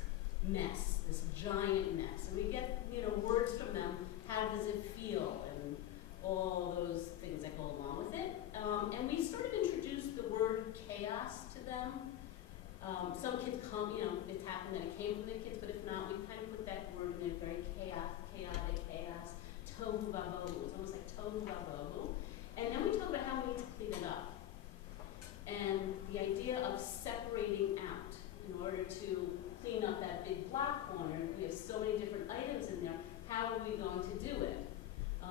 mess, this giant mess. And we get, you know, words from them, how does it feel, and all those things that go along with it. And we sort of introduced the word chaos to them. Some kids come, you know, it's happened that it came from the kids, but if not, we kind of put that word in there, very chaotic, chaos, tohu vabohu. It's almost like tohu vabohu. And then we talk about how we need to clean it up. And the idea of separating out in order to clean up that big block corner. We have so many different items in there. How are we going to do it?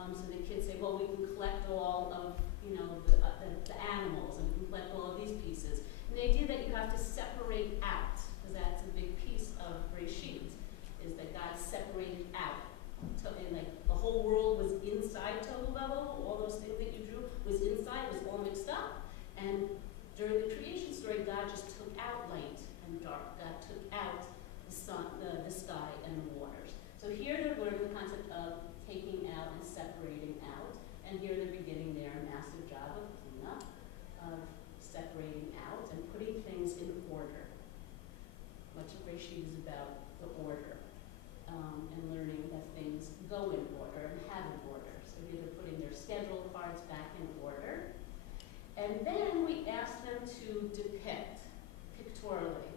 So the kids say, well, we can collect all of, you know, the animals, and we can collect all of these pieces. And the idea that you have to separate out, because that's a big piece of Breshit, is that God separated out. And like the whole world was inside Tohu Vabohu, all those things that you drew was inside, was all mixed up. And during the creation story, God just took out light and dark. God took out the sun, the sky, and the waters. So here they're learning the concept of taking out and separating out. And here they're beginning their massive job of cleanup, of separating out and putting things in order. Much of Breshit is about the order, and learning that things go in order and have an order. So here they're putting their schedule cards back in order. And then we ask them to depict pictorially.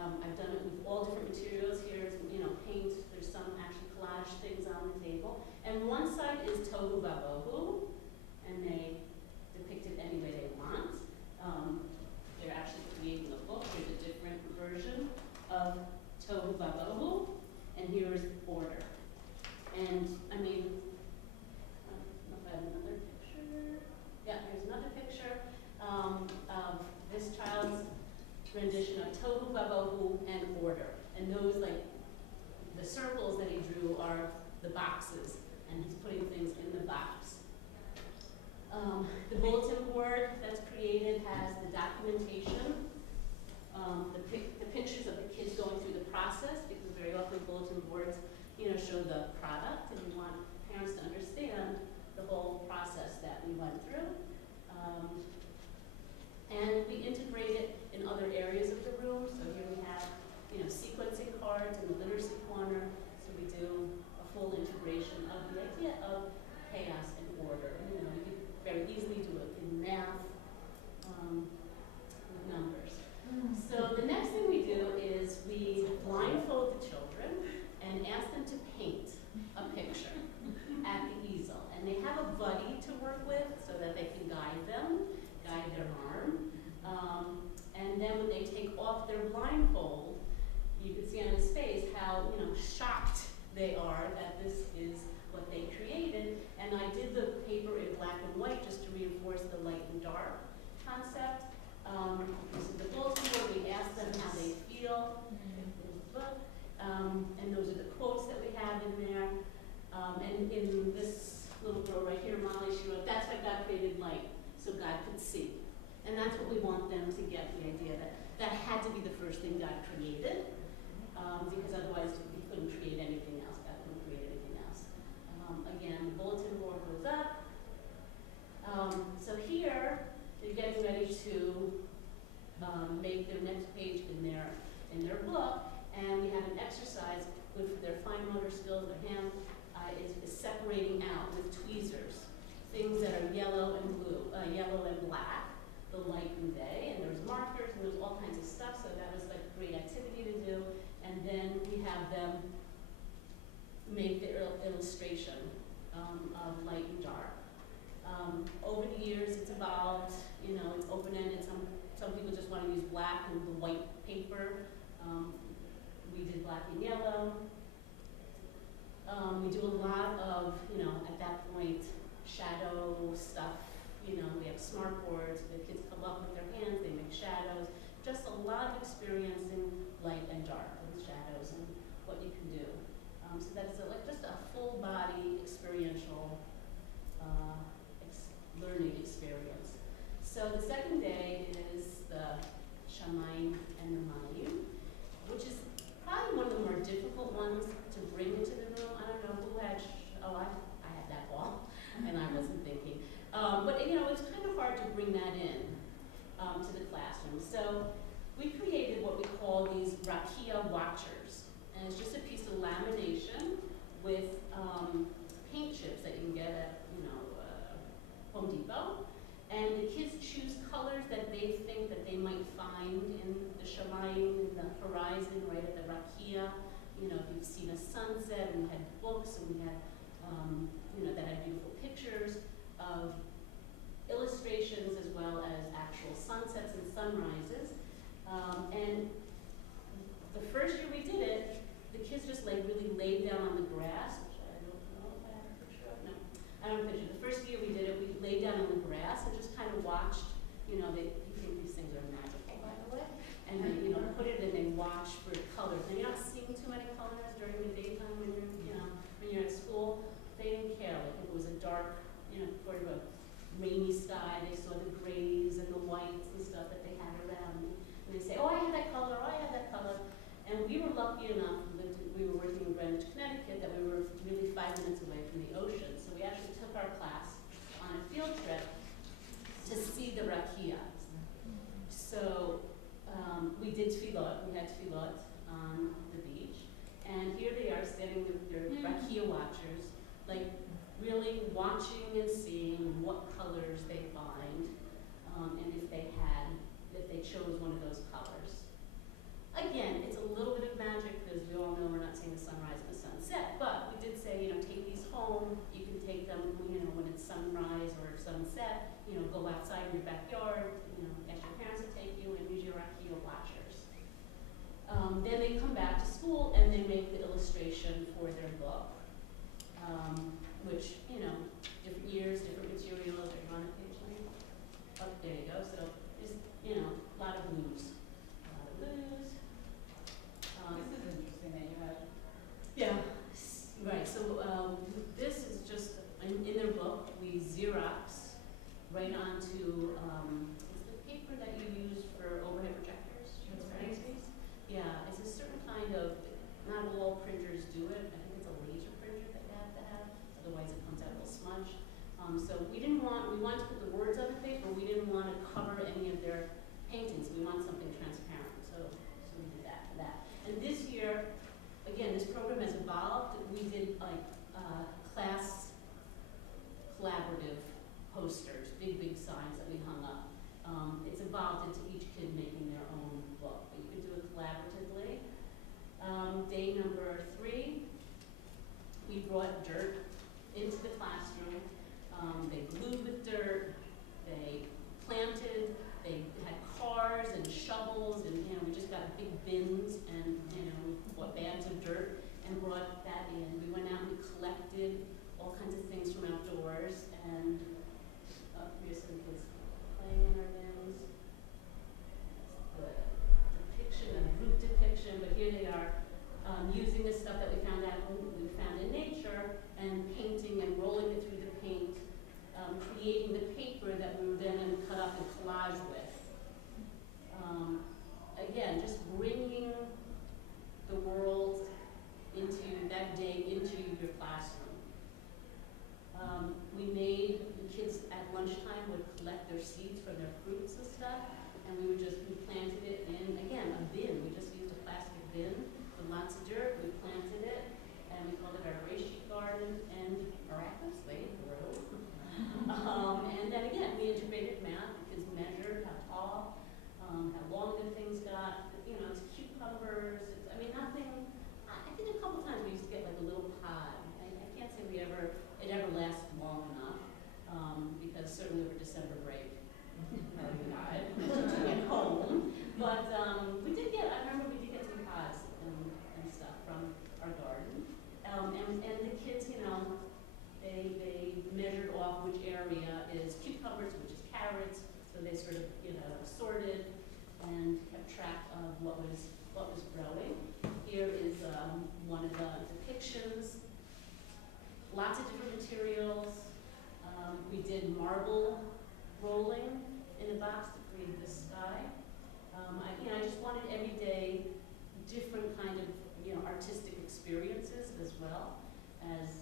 I've done it with all different materials. Here's, you know, paint. There's some actually collage things on the table. And one side is Tohu Vabohu, and they depict it any way they want. They're actually creating a book. There's a different version of Tohu Vabohu, and here is order. And I mean, I don't know if I have another picture. Yeah, here's another picture of this child's rendition of Tohu Vabohu and order. And those, like, the circles that he drew are the boxes, and he's putting things in the box. The bulletin board that's created has the documentation, the pictures of the kids going through the process, because very often bulletin boards, you know, show the product, and we want parents to understand the whole process that we went through. And we integrate it in other areas of the room. So here we have, you know, sequencing cards in the literacy corner. So we do a full integration of the idea of chaos and order. You know, we could very easily do it in math, with numbers. So the next thing we do is we blindfold the children and ask them to paint a picture at the easel. And they have a buddy to work with so that they can guide and dark concept. This is the bulletin board. We ask them how they feel. There's the book. And those are the quotes that we have in there. And in this little girl right here, Molly, she wrote, "That's why God created light, so God could see." And that's what we want them to get, the idea that that had to be the first thing God created, because otherwise he couldn't create anything else. God couldn't create anything else. Again, the bulletin board goes up. So here, they're getting ready to make their next page in their book, and we have an exercise good for their fine motor skills. Their hand is separating out with tweezers things that are yellow and blue, yellow and black, the light and day, and there's markers and there's all kinds of stuff. So that was like a great activity to do. And then we have them make the illustration of light and dark. Over the years, it's evolved. You know, it's open-ended. Some people just want to use black and the white paper. We did black and yellow. We do a lot of, you know, at that point, shadow stuff. You know, we have smart boards. The kids come up with their hands. They make shadows. Just a lot of experience in light and dark and shadows and what you can do. So that's like just a full body experiential learning experience. So the second day is the Shamayim and the Mayim, which is probably one of the more difficult ones to bring into the room. I don't know who had, I had that ball, and I wasn't thinking. But you know, it's kind of hard to bring that in to the classroom. So we created what we call these rakia watchers. And it's just a piece of lamination with paint chips that you can get at, you know, Home Depot. And the kids choose colors that they think that they might find in the Shamayim, in the horizon, right at the rakia. You know, if you've seen a sunset, and we had books, and we had, you know, that had beautiful pictures of illustrations as well as actual sunsets and sunrises. And the first year we did it, the kids just like really laid down on the grass, which I don't know if I have a picture of. No, I don't have a picture. The first year we did it, we laid down on the grass and just kind of watched. You know, you think these things are magical, by the way. And they, you know, put it and they watch for colors. And you're not seeing too many colors during the daytime when you're, you know, when you're at school. They didn't care. Like if it was a dark, you know, sort of a rainy sky, they saw the grays and the whites and stuff that they had around. And they say, "Oh, I have that color. Oh, I have that color." And we were lucky enough, we were working in Greenwich, Connecticut, that we were really 5 minutes away from the ocean. So we actually took our class on a field trip to see the rakia. So we did tefillot, we had tefillot on the beach. And here they are standing with their rakia watchers, like really watching and seeing what colors they find, and if they chose one of those colors. Again, it's a little bit of magic because we all know we're not seeing the sunrise and the sunset, but we did say, you know, take these home. You can take them, you know, when it's sunrise or sunset, you know, go outside in your backyard, you know, ask your parents to take you and use your rakia watchers. Then they come back to school and they make the illustration for their book, which, you know, different years, different materials. Are you on a page lane? Oh, there you go. So there's, you know, a lot of blues. A lot of blues. This is interesting that you have. Yeah, right. So this is just, in their book, we Xerox right onto, it's the paper that you use for overhead projectors, transparencies. Yeah, it's a certain kind of, not all printers do it. I think it's a laser printer that you have to have, otherwise it comes out a little smudged. So we wanted to put the words on the paper, we didn't want to cover any of their paintings. We want something transparent, so we did that for that. And this year, again, this program has evolved. We did like class collaborative posters, big signs that we hung up. It's evolved into each kid making their own book, but you could do it collaboratively. Day number 3, we brought dirt into the classroom. They glued with dirt, they planted, they had cars and shovels, and you know, we just got big bins and you know, we bought bags of dirt and brought that in. We went out and we collected all kinds of things from outdoors, and here's some kids they sort of, sorted and kept track of what was growing. Here is one of the depictions. Lots of different materials. We did marble rolling in a box to create this sky. I just wanted every day different kind of artistic experiences as well as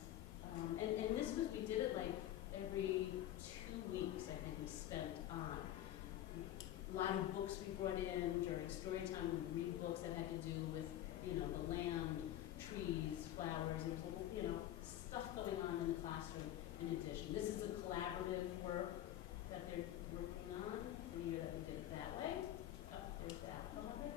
and this was, we did it like every 2 weeks, I think we spent on. A lot of books we brought in during story time. We read books that had to do with the land, trees, flowers, and stuff going on in the classroom in addition. This is a collaborative work that they're working on the year that we did it that way. Oh, there's the outcome of it.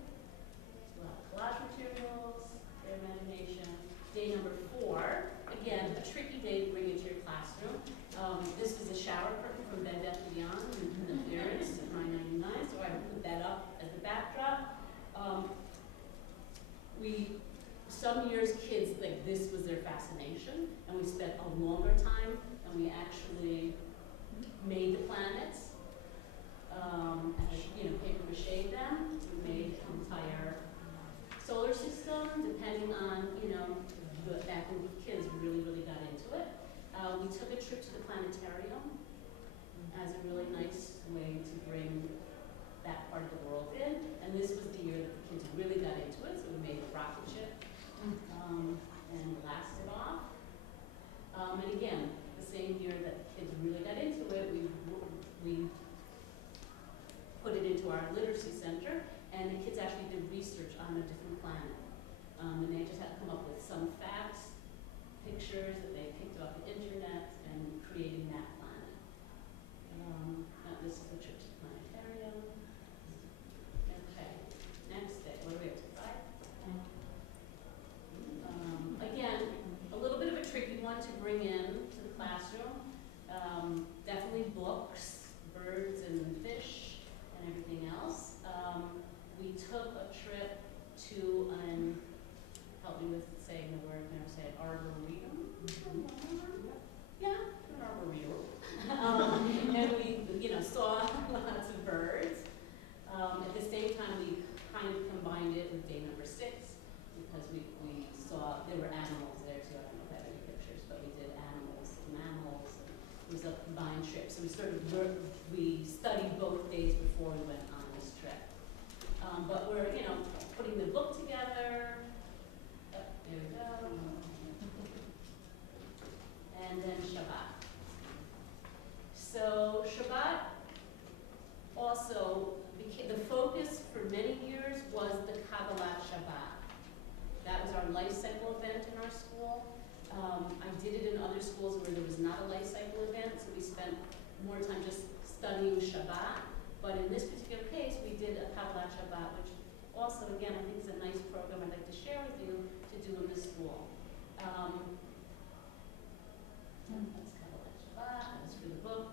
A lot of collage materials, their imagination. Day number 4, again, a tricky day to bring into your classroom. This is a shower curtain from Bed Bath & Beyond in the clearance at $9.99, so I put that up as the backdrop. Some years kids think this was their fascination, and we spent a longer time, and we actually made the planets, paper mache them. We made an entire solar system, depending on, back when kids really, really got into it. We took a trip to the planetarium as a really nice way to bring that part of the world in, and this was the year that the kids really got into it, so we made a rocket ship and blasted off. And again, the same year that the kids really got into it, we put it into our literacy center, and the kids actually did research on a different planet. And they just had to come up with some facts, pictures that they picked off the internet, and creating that planet. This is the trip to the planetarium. Okay, next day, what do we have to buy? Again, a little bit of a tricky one to bring in to the classroom. Definitely books, birds and fish, and everything else. We took a trip to help me with saying the word, never say it, arboretum. Yeah, an arboretum. And we, saw lots of birds. At the same time, we kind of combined it with day number 6 because we saw there were animals there too. I don't know if I have any pictures, but we did animals. It was a combined trip. So we studied both days before we went on this trip. But we're, putting the book together. Oh, there we go. And then Shabbat. So Shabbat also became, the focus for many years was the Kabbalat Shabbat. That was our life cycle event in our school. I did it in other schools where there was not a life cycle event, so we spent more time just studying Shabbat. But in this particular case, we did a Kabbalat Shabbat, which also, again, I think is a nice program I'd like to share with you to do in the school. That's Kabbalat Shabbat, that's for the book.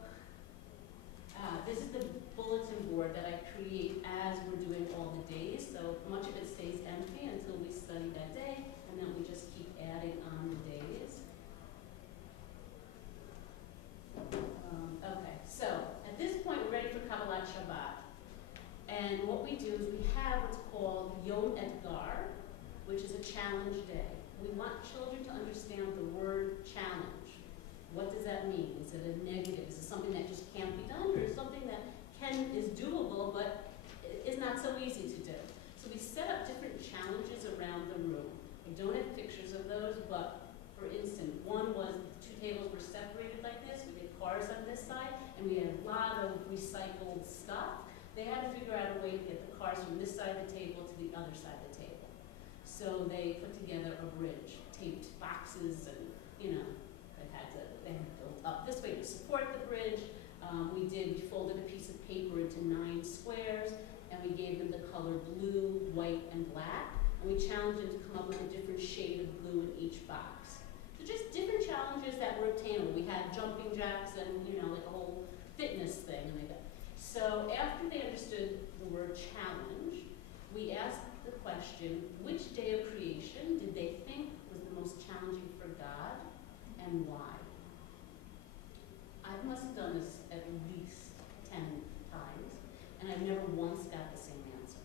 This is the bulletin board that I create as we're doing all the days, so much of it stays empty until we study that day, and then we just keep adding on the days. Okay, so at this point we're ready for Kabbalat Shabbat. And what we do is we have what's called Yom Etgar, which is a challenge day. We want children to understand the word challenge. What does that mean? Is it a negative? Is it something that just can't be done, or is something that is doable but is not so easy to do? So we set up different challenges around the room. We don't have pictures of those, but for instance, one was 2 tables were separated like this. We did cars on this side, and we had a lot of recycled stuff. They had to figure out a way to get the cars from this side of the table to the other side of the table. So they put together a bridge, taped boxes, and they had built up this way to support the bridge. We folded a piece of paper into 9 squares, and we gave them the color blue, white, and black. And we challenged them to come up with a different shade of blue in each box. So just different challenges that were obtainable. We had jumping jacks and, like a whole fitness thing. So after they understood the word challenge, we asked the question, which day of creation did they think was the most challenging for God, and why? I must have done this at least 10 times. never once got the same answer.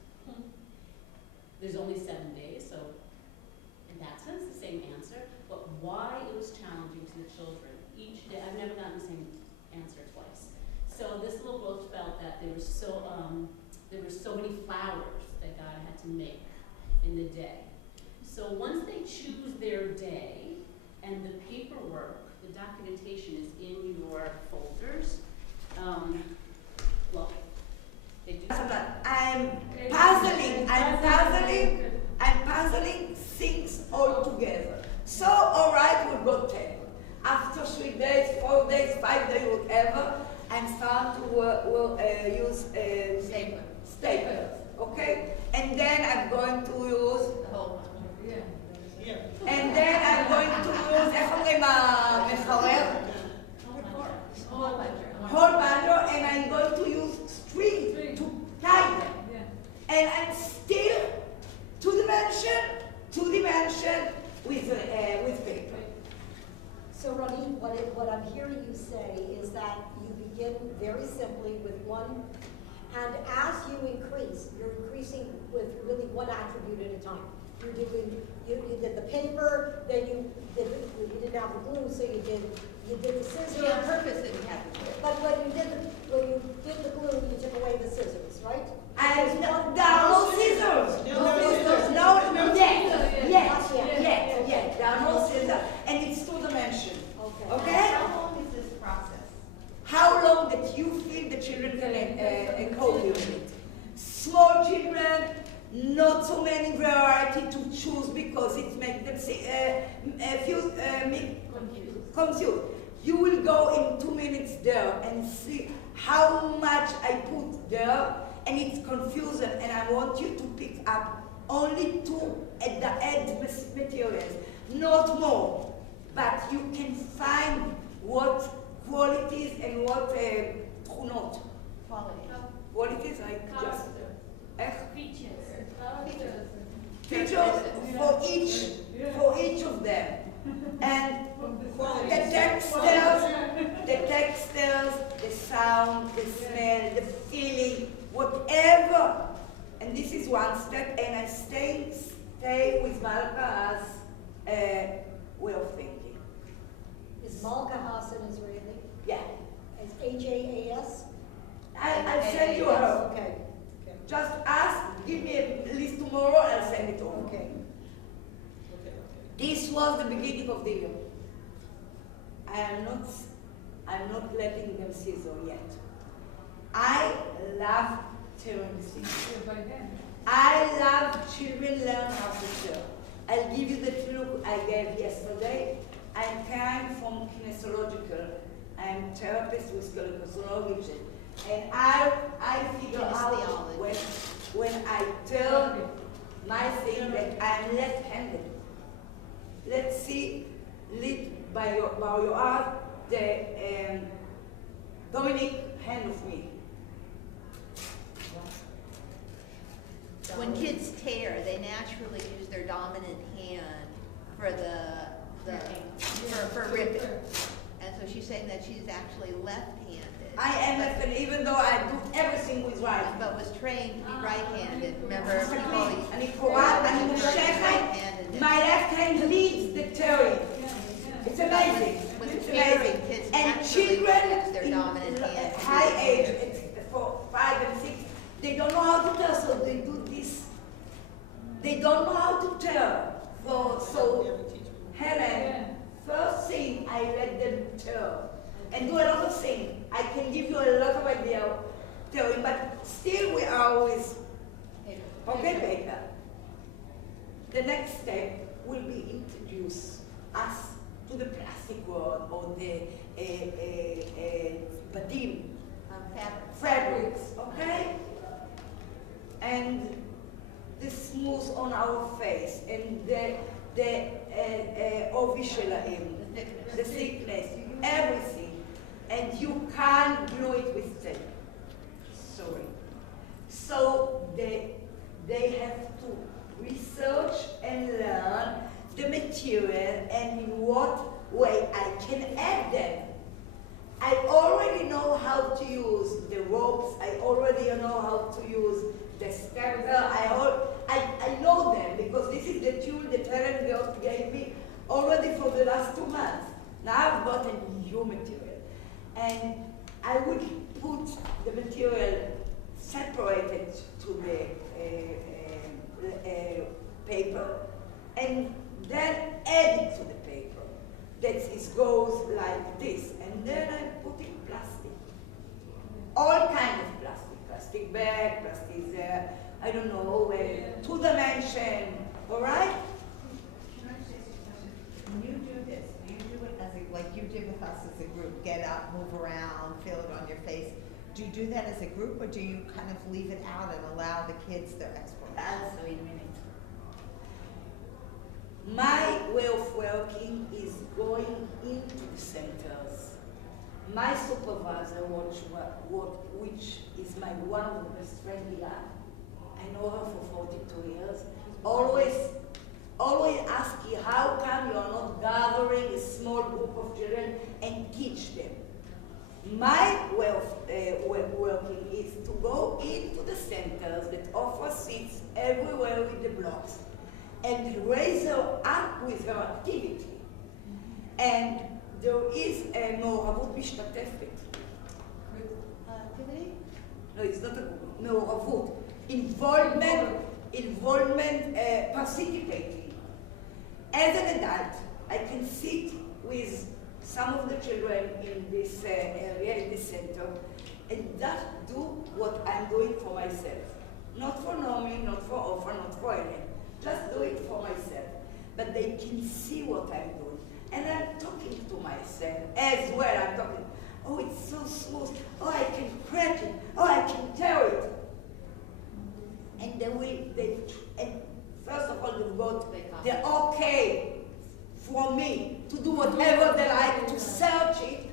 There's only 7 days, so in that sense, the same answer, but why it was challenging to the children each day, I've never gotten the same answer twice. So this little book felt that there were so many flowers that God had to make in the day. So once they choose their day, and the paperwork, the documentation is in your folders, well, they do. I'm puzzling things all together. So, all right, we've got 10. After 3 days, 4 days, 5 days, whatever, I'm starting to use staplers, okay? And then I'm going to use and then I'm going to use, איך אומרים, מחרר? Whole bundle, and I'm going to use string to tie them. And I'm still two dimension with paper. So Ronnie, what I'm hearing you say is that you begin very simply with one, and as you increase, you're increasing with really one attribute at a time. You did the paper, then you didn't have the glue, so you did the scissors. On purpose that you have to do it. But when you did the glue, you took away the scissors, right? There are no scissors. Yes. There are no scissors, and it's 2 dimension. Okay? How long is this process? How long that you feel the children can cope with it? Small children, not so many variety to choose because it makes them confused. You will go in 2 minutes there and see how much I put there, and it's confusing, and I want you to pick up only 2 at the end materials, not more. But you can find what qualities and what תכונות. Qualities like just features for each of them. And the textures, the sound, the smell, the feeling, whatever. And this is one step, and I stay with Malka's way of thinking. Is Malka Hassan Israeli? Yeah. Is H-A-A-S? I'll send you her. Okay. Just ask, give me a list tomorrow, I'll send it over. Okay. This was the beginning of the year. I'm not letting them scissor yet. I love tearing scissors. I love children learn how to tear. I'll give you the look I gave yesterday. I'm coming from kinesiological. I'm a therapist with kinesiology. And I figure out when I turn my thing that I'm left-handed. Let's see, lit by your art, the Dominic hand of me. When kids tear, they naturally use their dominant hand for for ripping. And so she's saying that she's actually left-handed. I am left-handed, even though I do everything with right. But was trained to be right-handed. Remember, people my left hand leads the tearing. It's amazing. It's amazing. Kids and children their dominant hand. High age, for 5 and 6, they don't know how to tear, so they do this. They don't know how to tear. So Helen, first thing I let them tear and do a lot of things. I can give you a lot of idea of tearing, but still we are with paper. The next step will be introduce us to the plastic world or the badim, fabrics, okay? And the smooth on our face and the ovi שלהם, the thickness, everything. And you can't glue it with tape. Sorry. So they have to research and learn the material and in what way I can add them. I already know how to use the ropes. I already know how to use the standard. I know them because this is the tool that Helen God gave me already for the last 2 months. Now I've got a new material. And I would put the material separated to the paper and then add it to the paper. That it goes like this. And then I put in plastic. All kinds of plastic. Plastic bag, plastic, I don't know, 2-dimension, all right? When you do this, do you do it as a, like you did with us as a group, get up, move around, feel it on your face? Do you do that as a group, or do you kind of leave it out and allow the kids their exploration? That's so minutes. My way of working is going into the centers. My supervisor, which is one of the best friends we have, I know her for 42 years, always ask you, how come you're not gathering a small group of children and teach them? My way of working is to go into the centers that offer seats everywhere with the blocks and raise her up with her activity. And there is a מעורבות משתתפת. Activity? No, it's not a מעורבות. Involvement, participating. As an adult, I can sit with some of the children in this area, in this center, and just do what I'm doing for myself. Not for Nomi, not for Ofer, not for Ellen. Just do it for myself. But they can see what I'm doing. And I'm talking to myself as well. I'm talking, oh, it's so smooth. Oh, I can crack it. Oh, I can tear it. And and first of all, they've got the okay for me to do whatever they like, to search it.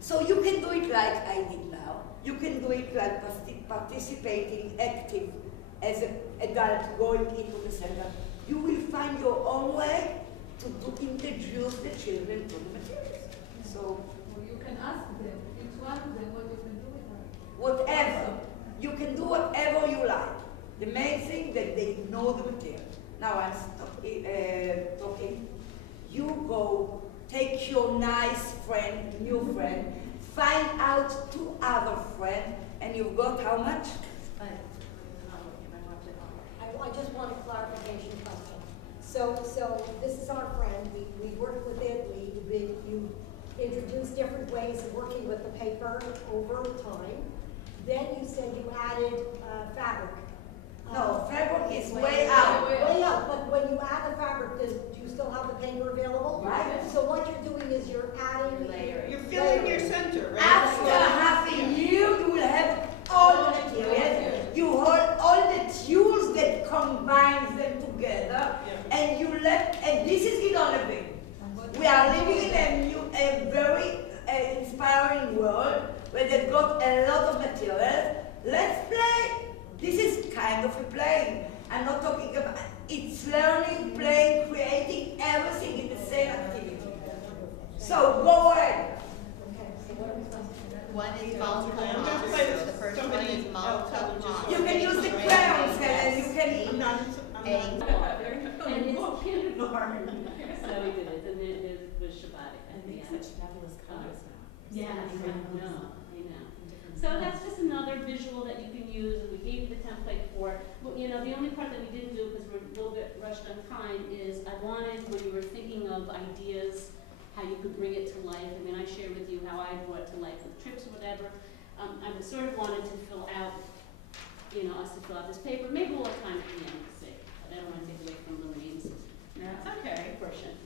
So you can do it like I did now. You can do it like participating, active, as an adult going into the center. You will find your own way to introduce the children to the materials. So you can ask them, each one of them, what you can do with her. Whatever. You can do whatever you like. The main thing that they know the material. Now I'm talking. You go, take your nice friend, new friend, find out 2 other friends, and you've got how much? I just want a clarification question. So this is our friend. We worked with it. You introduced different ways of working with the paper over time. Then you said you added fabric. No, fabric is way out. Way out. But when you add the fabric, do you still have the paper available? Right. So what you're doing is you're adding Layering. You're filling your center, right? After half a year, you will have all the materials. You hold all the tools that combines them together, and you and this is innovative. We are living in a very inspiring world where they've got a lot of materials. Let's play. This is kind of a play. I'm not talking about, it's learning, playing, creating everything in the same activity. So go ahead. One is multiple. The first one is multiple. You can use the crayons and you can. And it's kindergarten. So we did it, and then there was Shabbat at the end. Such fabulous colors now. Yeah, I know. So that's just another visual that you can use, and we gave you the template for. Well, you know, the only part that we didn't do, because we're a little bit rushed on time, is I wanted, when you were thinking of ideas, how you could bring it to life. I mean, I shared with you how I brought it to life with trips or whatever. I sort of wanted to fill out, us to fill out this paper. Maybe we'll have time at the end to see, but I don't want to take away from Lorraine's portion.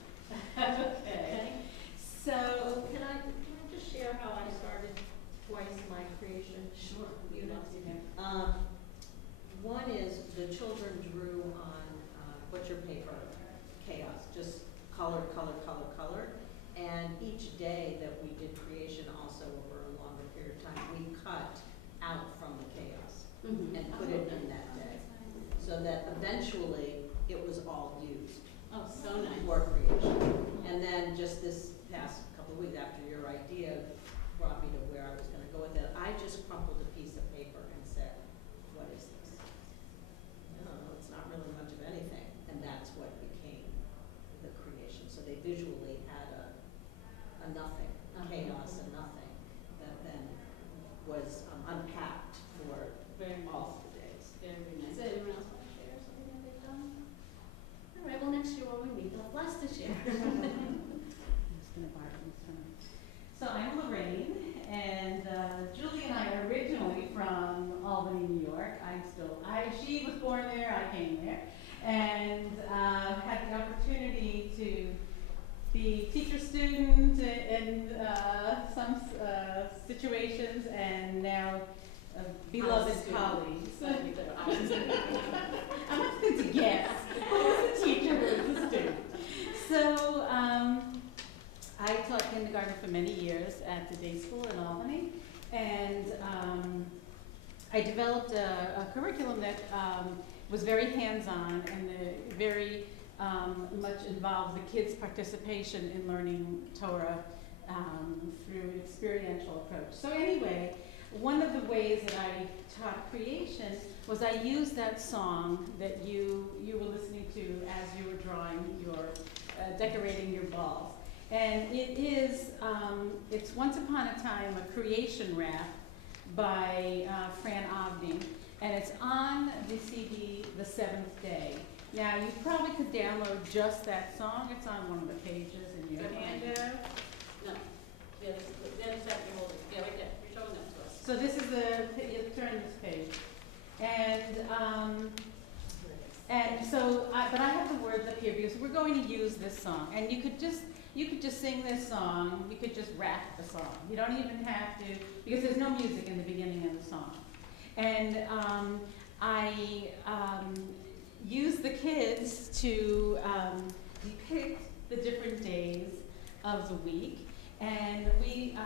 Okay. So, Can I just share how I started twice my creation? Sure. Units. One is the children drew on butcher paper, chaos, just color, color, color, color. And each day that we did creation, also over a longer period of time, we cut out from the chaos and put it in that day, so that eventually it was all used. Oh, so nice. For creation. And then just this past couple of weeks after your idea brought me to where I was going to go with it, I just crumpled a piece of paper and said, what She was born there, I came there, and had the opportunity to be teacher student in some situations, and now beloved colleagues. I'm not going to guess who was a teacher, who was a student. So I taught kindergarten for many years at the day school in Albany, and I developed a curriculum that was very hands-on and very much involved the kids' participation in learning Torah through an experiential approach. So anyway, one of the ways that I taught creation was I used that song that you were listening to as you were drawing your, decorating your balls. And it is, it's Once Upon a Time, a creation rap by Fran Obney, and it's on the CD, The Seventh Day. Now, you probably could download just that song. It's on one of the pages in your handout. No, the other side you're holding, yeah, right there, you're showing that to us. So this is you turn this page. And so, but I have the words up here because we're going to use this song. And you could just sing this song, you could just rap the song. You don't even have to, because there's no music in the beginning of the song. And I use the kids to depict the different days of the week. And we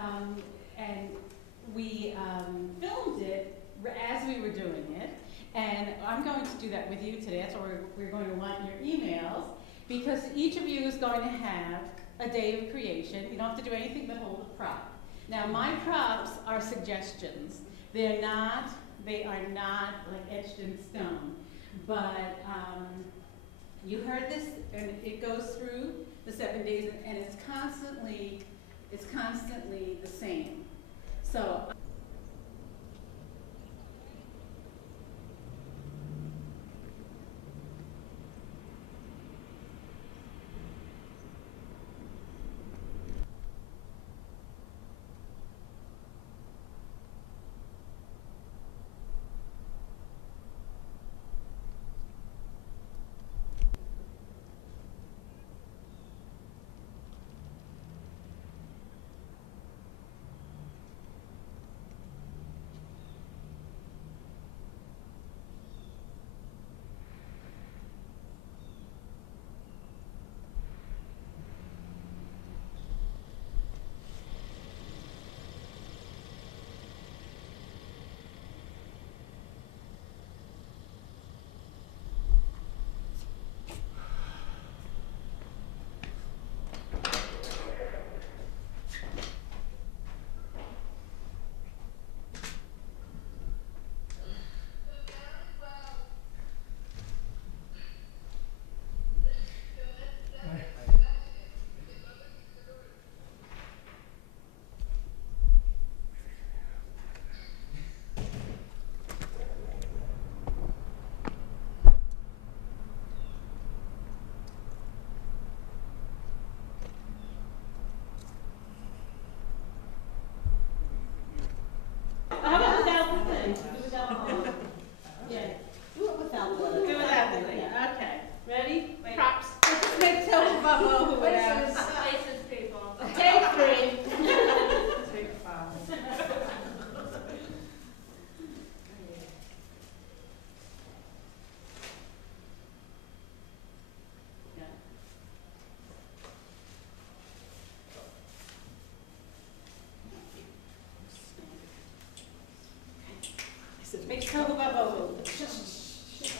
filmed it as we were doing it. And I'm going to do that with you today. That's why we're going to want your emails, because each of you is going to have a day of creation. You don't have to do anything but hold a prop. Now, my props are suggestions. They are not like etched in stone. But you heard this, and it goes through the 7 days, and it's constantly the same. So. Make tohu vavohu.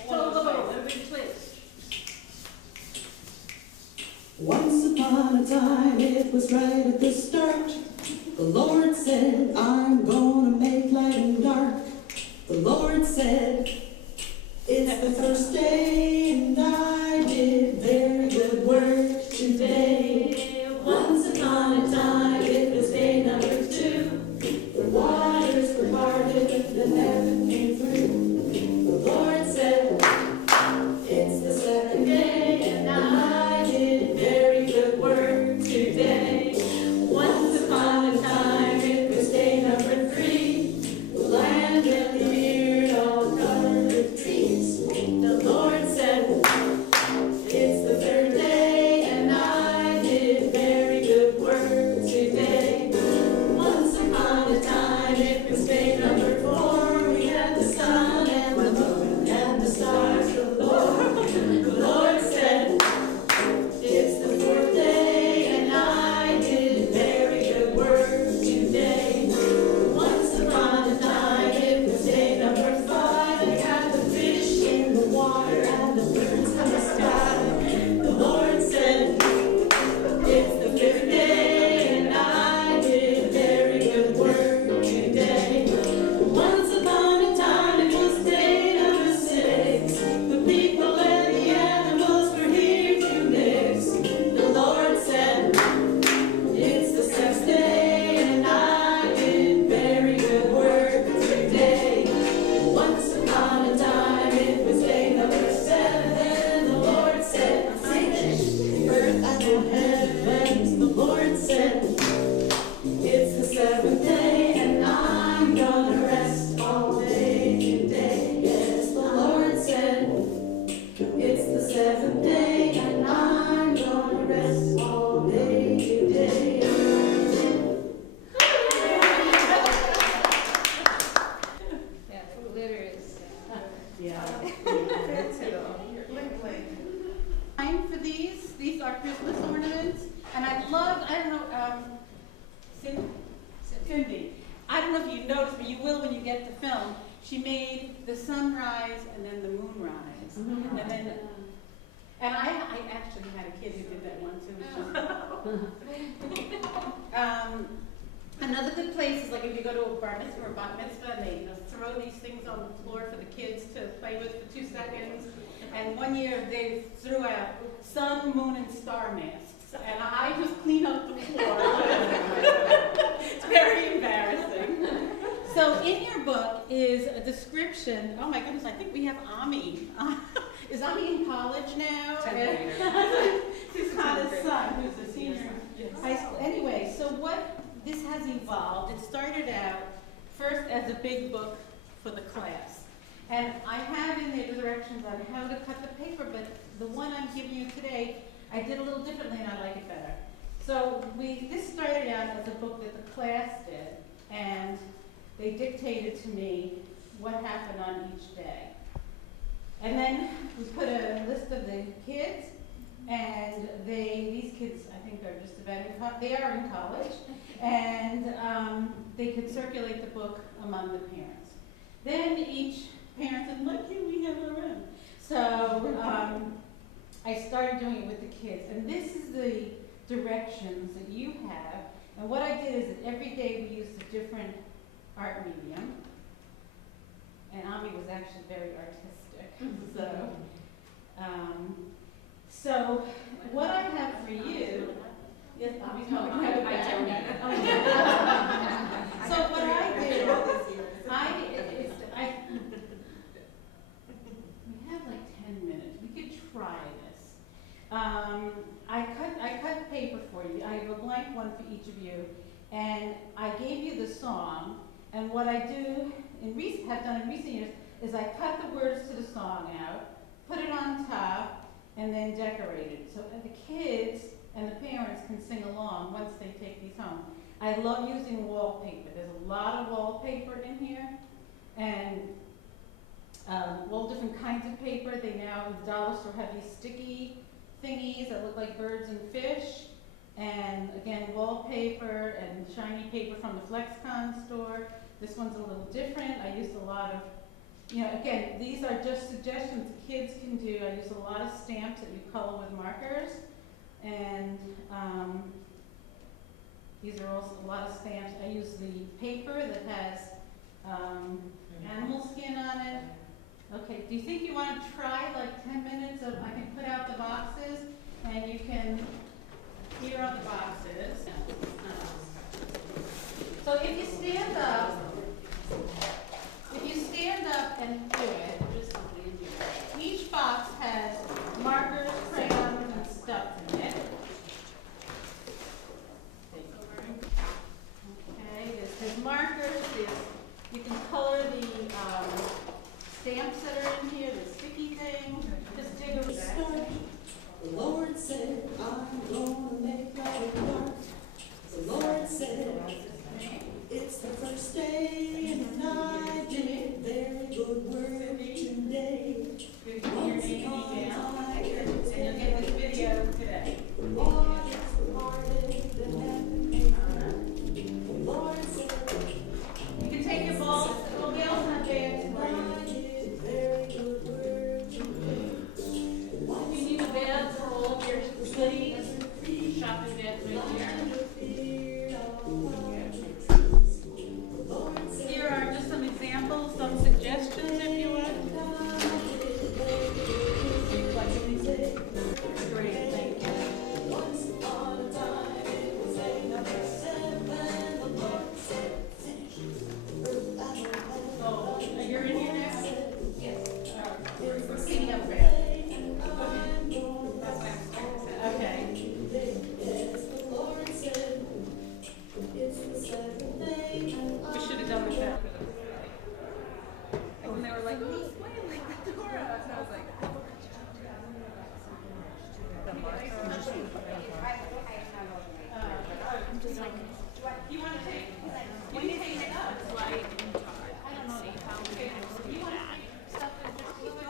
Tohu vavohu. Everybody please. Once upon a time, it was right at the start. The Lord said, I'm gonna make light and dark. The Lord said, it's the first day, and I did very good work today. Once upon a time, it was day number 2. The waters were parted, the heaven came through. The Lord said, it's the second day, and I did very good work today. Once upon a time, it was day number 3. The land really reared all colors. she made the sunrise and then the moonrise. Mm-hmm. And then, and I actually had a kid who did that one too. Another good place is like if you go to a bar mitzvah or bat mitzvah and they throw these things on the floor for the kids to play with for 2 seconds. And one year they threw out sun, moon, and star masks. And I just clean up the floor. It's very embarrassing. So in your book is a description. Oh my goodness, I think we have Ami. Is Ami in college now? His hottest son, who's a senior in high school. Anyway, so what this has evolved, it started out first as a big book for the class. And I have in there the directions on how to cut the paper, but the one I'm giving you today, I did a little differently and I like it better. So this started out as a book that the class did, and they dictated to me what happened on each day. And then we put a list of the kids, and these kids I think are just about they are in college, and they could circulate the book among the parents. Then each parent said, lucky we have our own. So I started doing it with the kids, and this is the directions that you have. And what I did is that every day we used a different art medium, and Ami was actually very artistic. So what I have for you, yes, Ami's not going to have it. So what I did, we have like 10 minutes. We could try this. I cut paper for you. I have a blank one for each of you, and I gave you the song. And what I do have done in recent years is I cut the words to the song out, put it on top, and then decorate it. So the kids and the parents can sing along once they take these home. I love using wallpaper. There's a lot of wallpaper in here, and all different kinds of paper. They now, in the dollar store, have these sticky thingies that look like birds and fish. And again, wallpaper and shiny paper from the FlexCon store. This one's a little different. I used a lot of, again, these are just suggestions the kids can do. I use a lot of stamps that you color with markers. And these are also a lot of stamps. I use the paper that has animal skin on it. Okay, do you think you want to try like 10 minutes of, I can put out the boxes and you can, here are the boxes. So if you stand up and do it, each box has markers, crayons, and stuff in it. Okay, there's markers, you can color the stamps that are in here, the sticky thing. Just dig a start. The Lord said, I'm gonna make light and dark. The Lord said, it's the first day and I did very good work today. Once upon a time, And you'll get this video today. the Lord has parted the heaven and earth. The Lord said, You can take your balls, little nails and bags for I you. did very good work today. You need a bag for all of your goodies, shopping bags right here. Here are just some examples, some suggestions if you want. Great, thank you. Once upon a time it was 8:07. The Lord said, finish. Oh, you're in here now? Yes. We're cleaning up bad. Okay. Yes, the Lord said, it's the seventh day. We should have done with that. And they were like, who's playing like the Dora? And I was like, You want to take, when you take it up, I don't know. You want to take stuff and just glue it,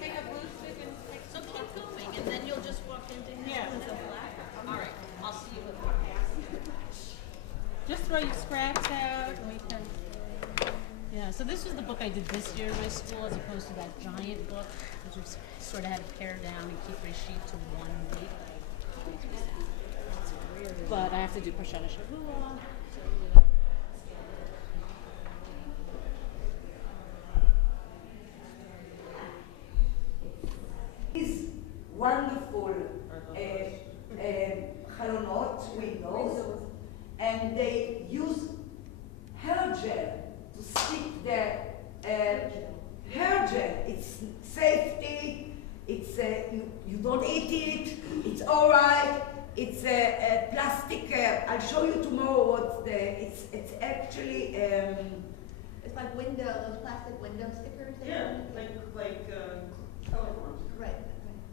take a glue stick and take So keep going, and then you'll just walk into his Yeah. with a black. All right, I'll see you with just throw your scraps out and we can. Yeah, so this was the book I did this year in my school, as opposed to that giant book, which was sort of had to pare down and keep my sheet to 1 week. But I have to do Prashana Shavua. These wonderful halonot windows, and they use hair gel to stick the hair gel. It's safety. It's you don't eat it. It's all right. It's a plastic. I'll show you tomorrow what it's actually. It's like those plastic window stickers. Yeah, like telephone. Right.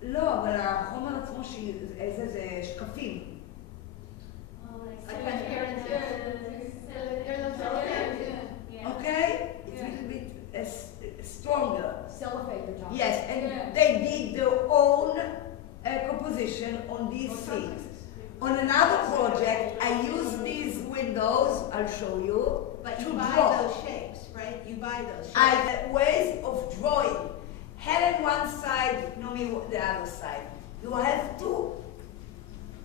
לא, אבל החומר עצמו זה שקפים. Okay? It's a little bit stronger. Cellophane you're talking. Yes, and they did their own composition on these things. On another project, I used these windows, I'll show you, But you to buy draw. those shapes, right? You buy those shapes. Ways of drawing. Helen one side, Nomi the other side. You have to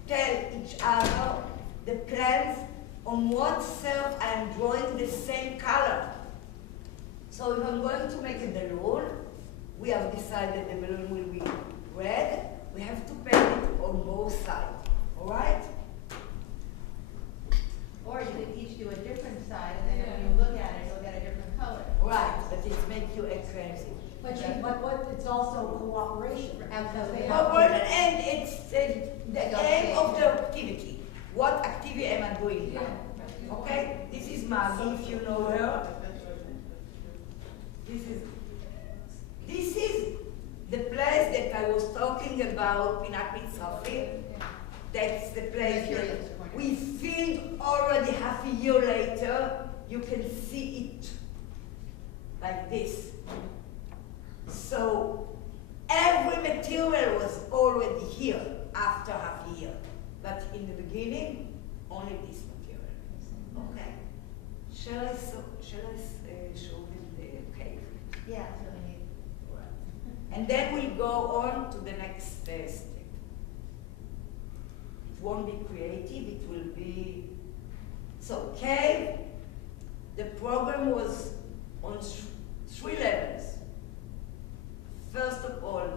tell each other the plans on what self I am drawing the same color. So if I'm going to make a balloon, we have decided the balloon will be red. We have to paint it on both sides, all right? Or you could each do a different side, and then when you look at it, you'll get a different color. Right, but it makes you crazy. But it's also cooperation. Cooperation, and it's the aim of the activity. What activity am I doing here? Okay, this is Maggie, if you know her. This is the place that I was talking about, Pinat Mitzrafi. That's the place that we filmed already half a year later. You can see it like this. So every material was already here after half a year. But in the beginning, only this material. Okay. Shall I show them the cave? Yeah, that's really neat. And then we'll go on to the next step. It won't be creative, it will be... So, cave, the program was on 3 levels. First of all,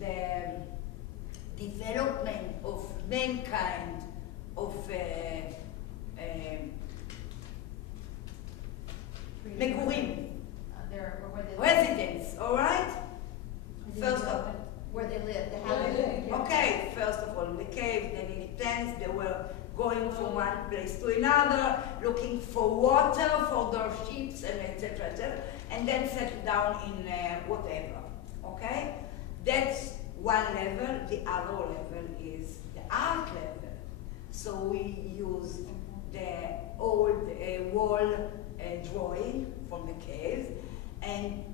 the development of mankind, of megurim, residents, all right? First of all, where they live, how they live. okay, first of all, the cave, then in the tents, they were going from one place to another, looking for water for their ships, and etc., and then settle down in whatever, okay? That's one level. The other level is the art level. So we use the old wall drawing from the cave, and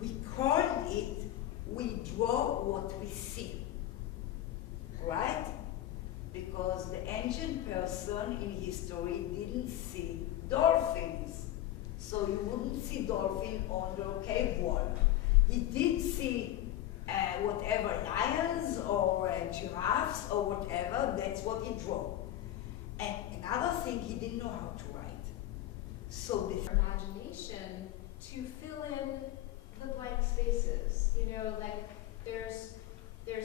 we called it, we draw what we see, right? Because the ancient person in history didn't see dolphins. So you wouldn't see dolphin on the cave wall. He did see whatever, lions or giraffes or whatever, that's what he drew. And another thing, he didn't know how to write. So the imagination to fill in the blank spaces. You know, like there's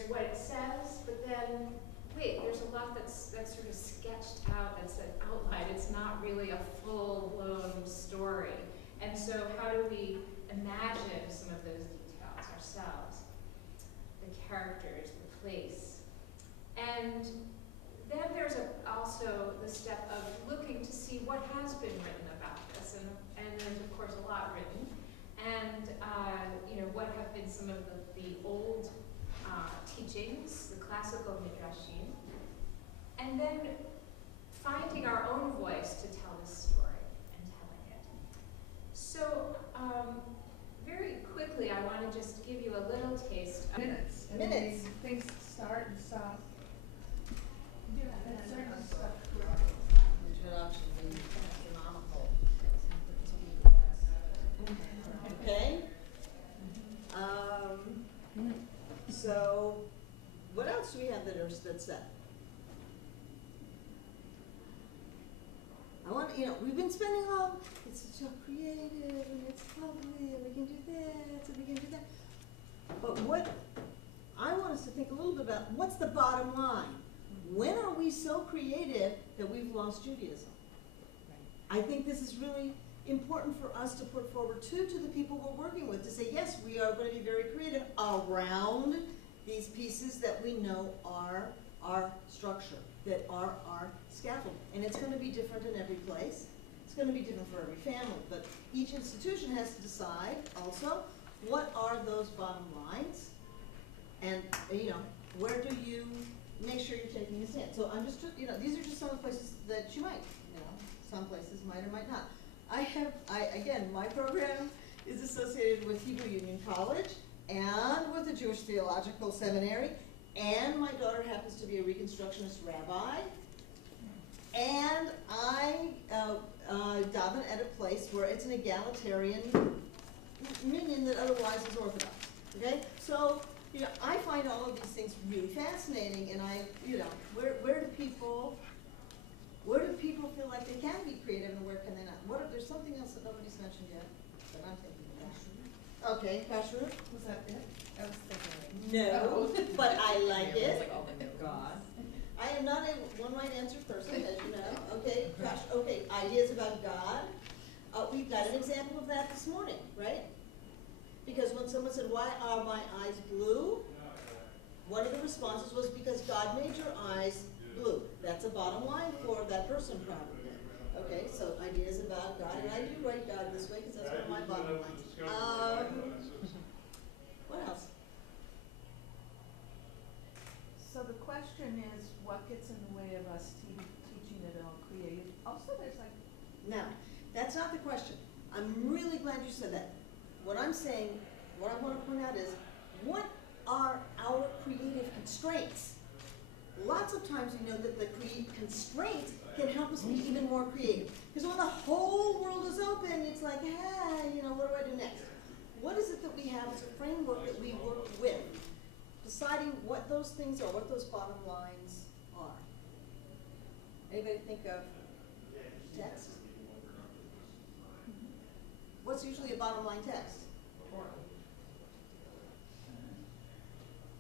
what it says, but then wait, there's a lot that's sort of sketched out, that's an outline. It's not really a full-blown story. And so how do we imagine some of those details ourselves? The characters, the place. And then there's also the step of looking to see what has been written about this, and there's of course a lot written, and you know, what have been some of the old teachings, the classical midrashim, and then finding our own voice to tell this story and telling it. So very quickly, I want to just give you a little taste. Minutes. Minutes. Things start and stop. Okay. else do we have that's set? I want, we've been spending all, it's so creative and it's lovely and we can do this and we can do that. But what, I want us to think a little bit about what's the bottom line? When are we so creative that we've lost Judaism? I think this is really important for us to put forward to the people we're working with, to say, yes, we are going to be very creative around these pieces that we know are our structure, that are our scaffold. And it's going to be different in every place. It's going to be different for every family. But each institution has to decide also, what are those bottom lines? And, where do you make sure you're taking a stand? So I'm just, these are just some of the places that you might, some places might or might not. Again, my program is associated with Hebrew Union College and with the Jewish Theological Seminary, and my daughter happens to be a Reconstructionist rabbi, and I daven at a place where it's an egalitarian minion that otherwise is Orthodox, okay? So, I find all of these things really fascinating, and where do people feel like they can be creative and where can they not? There's something else that nobody's mentioned yet that I'm thinking about. Okay, Kashrut, was that it? I was thinking. No, but I like it. Like all the God. I am not a one-right answer person, as you know. Okay, okay, ideas about God. We've got an example of that this morning, right? Because when someone said, why are my eyes blue? One of the responses was because God made your eyes blue. That's a bottom line for that person probably. Okay, so ideas about God, and I do write God this way because that's one of my bottom lines. What else? So the question is, what gets in the way of us teaching it all creative? Also, there's like... Now, that's not the question. I'm really glad you said that. What I'm saying, what I want to point out is, what are our creative constraints? Lots of times we know that the constraint can help us be even more creative. Because when the whole world is open, it's like, hey, what do I do next? What is it that we have as a framework that we work with? Deciding what those things are, what those bottom lines are. Anybody think of text? What's usually a bottom line text?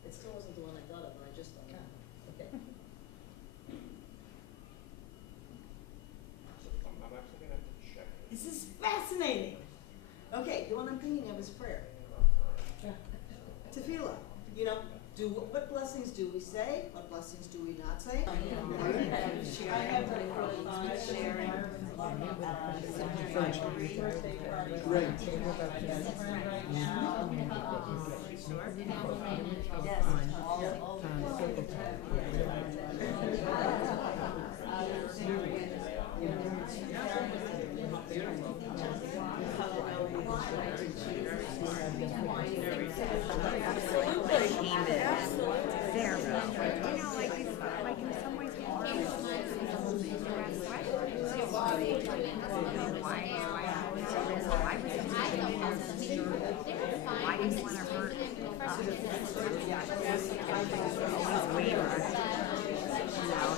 It still wasn't the one I thought of, but I just don't know. Okay. I'm actually going to have to check. This is fascinating. Okay, the one I'm thinking of is prayer. Tefillah. What blessings do we say? What blessings do we not say? I have sharing. Great. There, like in some ways, why do you want to hurt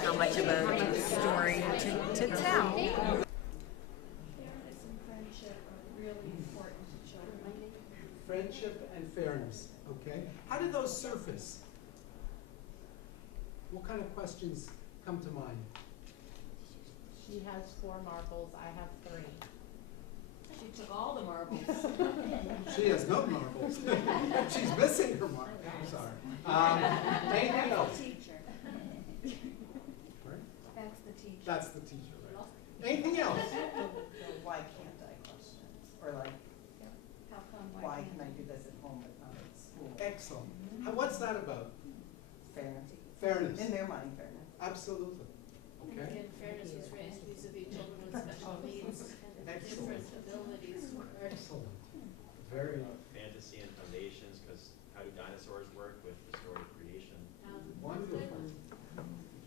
how much of a story to tell? Fairness and friendship are really important to children. Friendship and fairness, okay? How do those surface? What kind of questions come to mind? She has 4 marbles, I have 3. She took all the marbles. She has no marbles. She's missing her marbles. I'm sorry. Anything else? Teacher. Right? That's the teacher. That's the teacher, right? Anything else? Why can't I question? Or like, How come? why can I do this at home but not at school? Excellent. What's that about? Fairness. Fairness. In their mind, fairness. Absolutely. Okay. And fairness was raised vis-a-vis children with special needs and different abilities. Excellent. Very fantasy and foundations, because how do dinosaurs work with restorative creation? wonderful.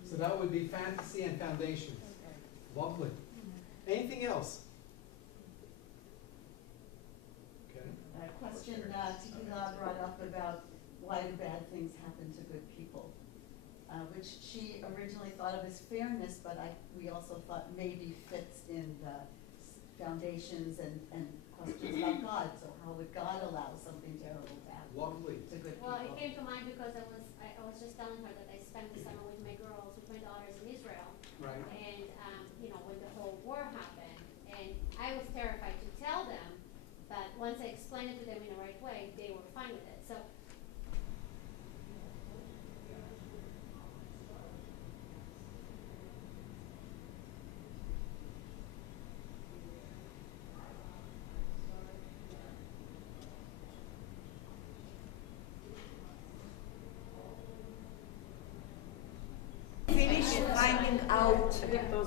So that would be fantasy and foundations. Lovely. Anything else? Okay. A question Tikila brought up about why do bad things happen to good people. which she originally thought of as fairness, but we also thought maybe fits in the foundations and questions about God. So how would God allow something terrible to happen to good people? Well, it came to mind because I was just telling her that I spent the summer with my daughters in Israel. Right. And, you know, when the whole war happened, and I was terrified to tell them, but once I explained it to them in the right way, they were fine with it. So Finish finding out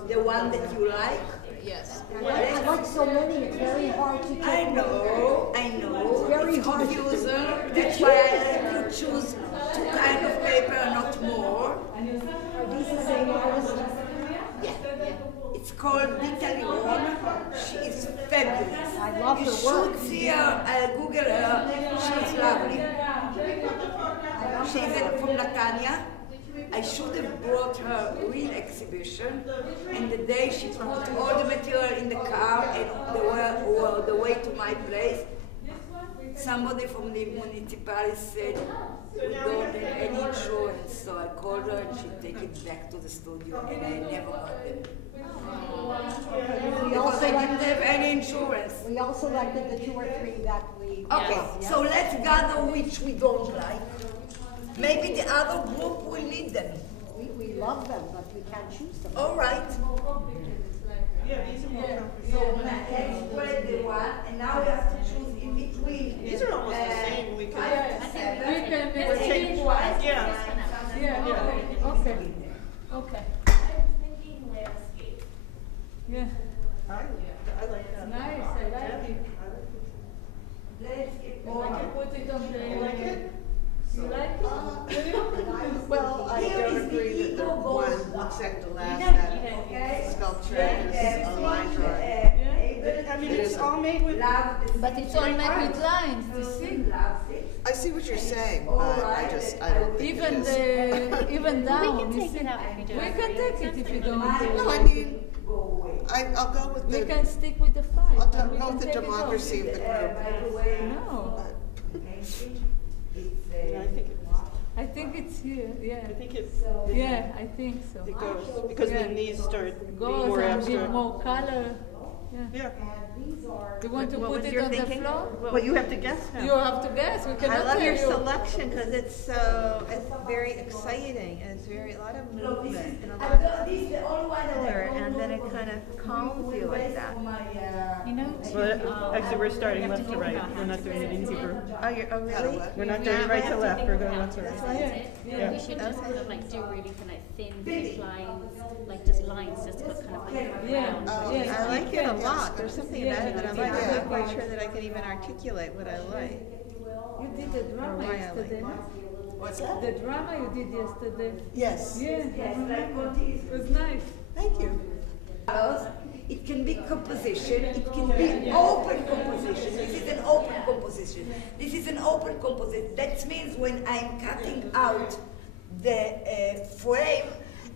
the one that you like. Yes. I like so many, it's very hard to take. I know. It's very hard. Confusing. That's why I like to choose two kind of paper, not more. Are these the same artist? Yeah. It's called Dita Leon. She is fabulous. I love you her work. should see her, Google her. She's lovely. She's from Latania. I should have brought her real exhibition, and the day she put all the material in the car and the way to my place, somebody from the municipality said, we don't have any insurance, so I called her and she'd take it back to the studio, and I never got them. Because I didn't have any insurance. We all selected the 2 or 3 that we. Okay, Yes. so let's gather which we don't like. Maybe the other group will need them. We love them, but we can't choose them. All right. Yeah, these are more complicated. So let's spread the one, and now we have to choose in between. These are almost the same. We could. 5 and 7. Let's take twice. Yeah. Okay. Okay. I was thinking landscape. Yeah. I like that. Nice, I like it. Let's get You like it? Put it on the. You like it? You like it? Well, I Here don't is the agree that the ego one goes looks like the last Okay. sculpture Yes. is a line drawing. I mean, it's all made with. But it's all made with lines, you see? I see what you're saying, but I don't think Even it is. the, even down. We can you take see? it out if you do We it. can take it if you don't. No, I mean, I'll go with We the. can stick with the 5. I'll We go can with the take it off. democracy of the group. No, I think I think it's here, yeah. I think it Yeah, I think so. it goes because then these start being Goes more and give abstract. more color. Yeah. Yeah. You want to What put was it your on the thinking? floor? Well, you have to guess now. You have to guess. We cannot I love tell your you. selection because it's very exciting and it's a lot of movement and a lot of color, and then it kind of calms you like that. You know, Well, actually, we're starting left to right. We're not doing it in Hebrew. Oh, really? We're not doing right to left. We're going left to right. Yeah. We should just kind of like do really kind of thin, thick lines, like just lines, just to kind of like round. I like it a lot. There's something about it that I like. I'm not quite sure that I can even articulate what I like. You did the drama why I yesterday, like no? What's that? The drama you did yesterday. Yes. Yeah, it was nice. Thank you. It can be composition, it can be open composition. This is an open composition. This is an open composition. That means when I'm cutting out the frame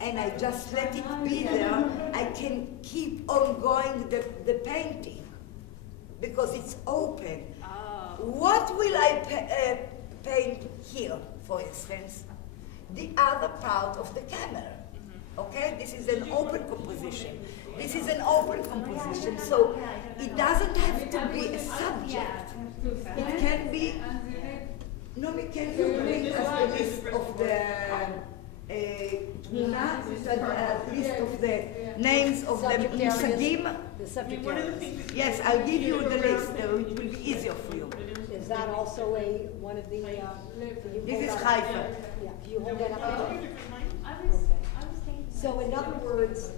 and I just let it be there, I can keep on going the painting because it's open. What will I paint here, for instance? The other part of the camera. Okay, this is an open composition. This is an open composition, so it doesn't have to be a subject. It can be. No, we can you bring us the list of the list of the names of the musagim. The subject areas. Yes, I'll give you the list. It will be easier for you. Is that also one of the? This is Haifa. Yeah, you hold that up. I was thinking. So in other words,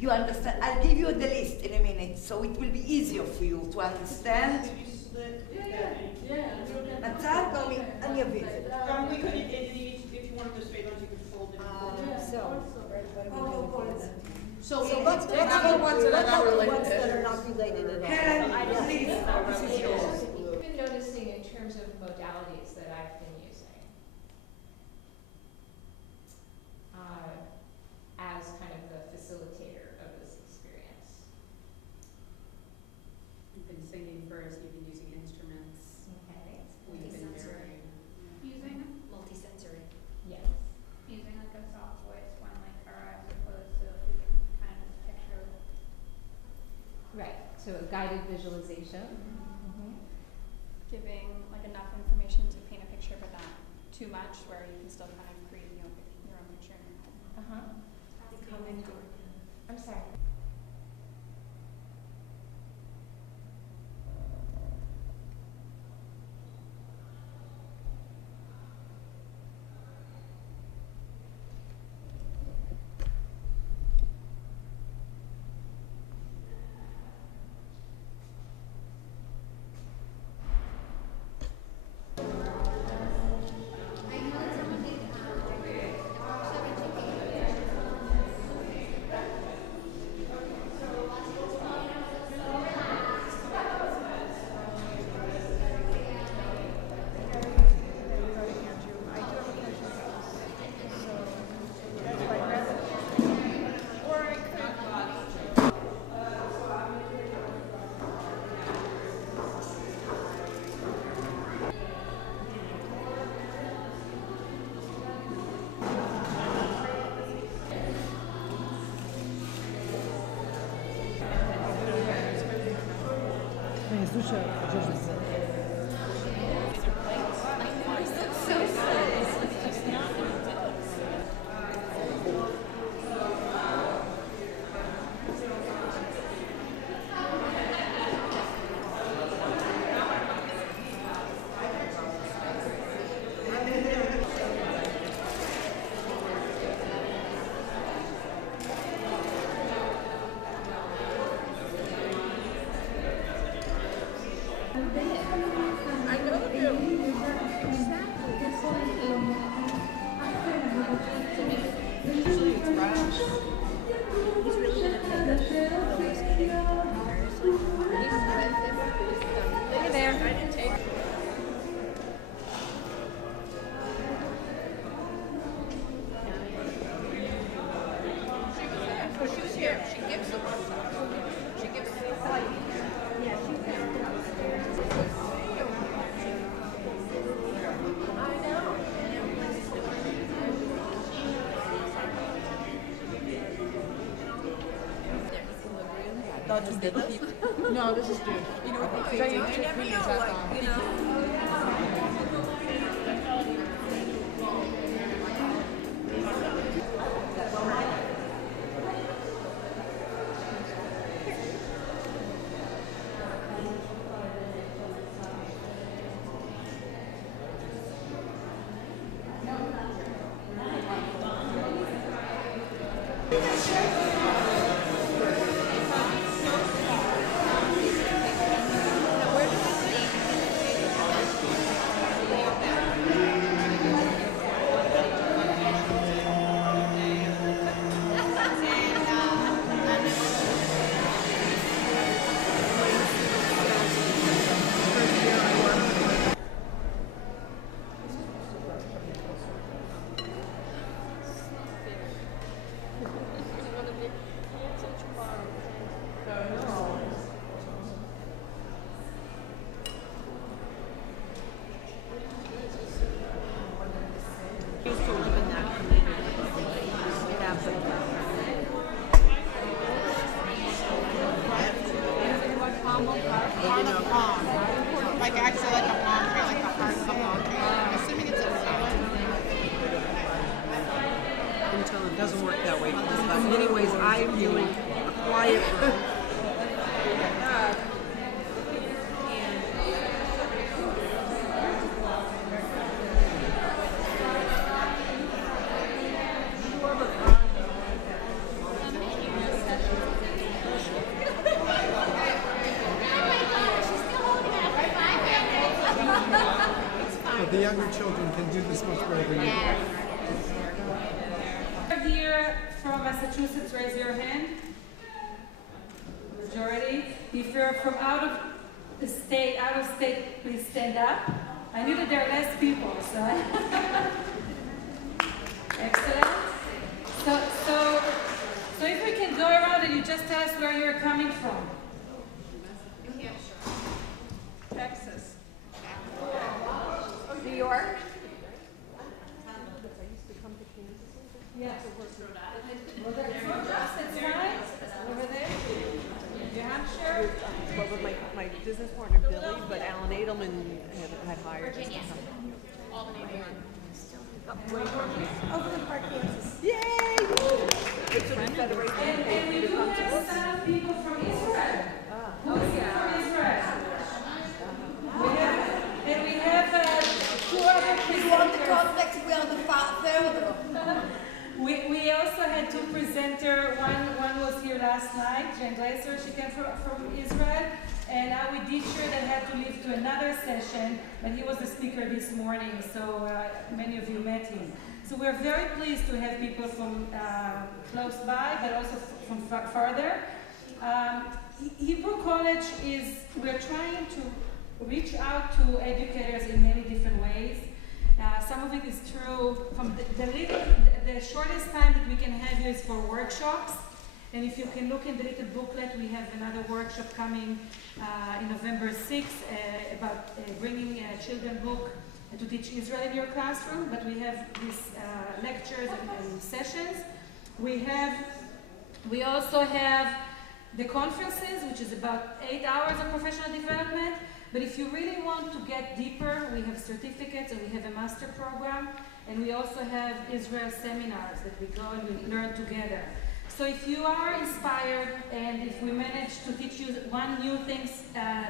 You understand? I'll give you the list in a minute, so it will be easier for you to understand. מצאת? אני אביא את זה. We could, if you wanted to straight lines, you could fold it. so let's take the ones that are not related. ones that are not related at all. Helen, please, this is yours. I've been noticing in terms of modalities that I've been using. guided visualization. Giving like enough information to paint a picture, but not too much, where you can still kind of create your own picture in your head. I'm sorry. No, this is good. You know what they say? You never know, like, you know. Like actually like a palm tree, like the heart of the palm tree. I'm assuming it's until it doesn't work that way for this class. Anyways, I'm doing a quiet room. But the younger children can do this much better than you. Here from Massachusetts, raise your hand. Majority. If you're from out of state, please stand up. I knew that there are less people, so. Excellent. So if we can go around and you just tell us where you're coming from. Texas. New York. Yes. Well, that's fine. Over there. New Hampshire. well, with my business partner Billy, but Alan Edelman had hired us to Virginia. come. Albany, New York. Over in Park, Kansas. Yay! It's a federation. And we do have some people from Israel. Who is from Israel? We have 2 other presenters. You want the context where the further? We also had 2 presenters. One was here last night, Jen Glaser, she came from Israel, and our teacher that had to leave to another session, but he was the speaker this morning, so many of you met him. So we're very pleased to have people from close by, but also from farther. Hebrew College we're trying to reach out to educators in many different ways. Some of it is true. From the shortest time that we can have you is for workshops. And if you can look in the little booklet, we have another workshop coming in November 6th about bringing a children's book to teach Israel in your classroom. But we have these lectures and sessions. We also have the conferences, which is about 8 hours of professional development. But if you really want to get deeper, we have certificates and we have a master program. And we also have Israel seminars that we go and we learn together. So if you are inspired and if we manage to teach you one new thing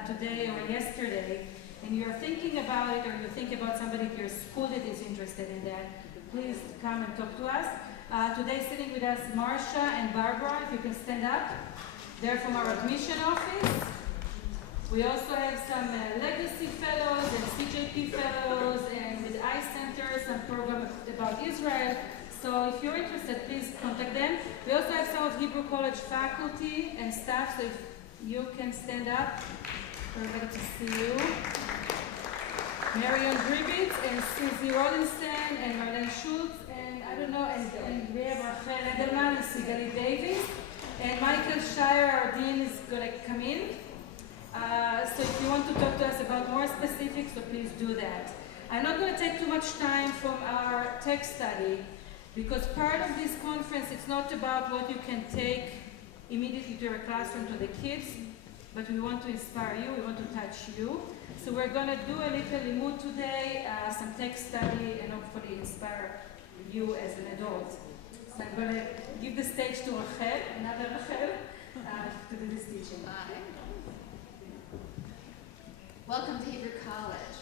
today or yesterday, and you're thinking about it or you think about somebody at your school that is interested in that, please come and talk to us. Today sitting with us, Marsha and Barbara, if you can stand up. They're from our admission office. We also have some legacy fellows and CJP fellows, and with iCenter, some program about Israel. So if you're interested, please contact them. We also have some of Hebrew College faculty and staff, so if you can stand up, we're glad to see you. Marion Gribitz and Susie Rollinson and Marlene Schultz, and I don't know, and we have Rachel Edelman and Sigali Davis. And Michael Shire, our dean, is going to come in. So if you want to talk to us about more specifics, so please do that. I'm not going to take too much time from our tech study, because part of this conference, it's not about what you can take immediately to your classroom to the kids, but we want to inspire you, we want to touch you. So we're going to do a little limud today, some tech study, and hopefully inspire you as an adult. So I'm going to give the stage to Rachel, another Rachel, to do this teaching. Welcome to Hebrew College.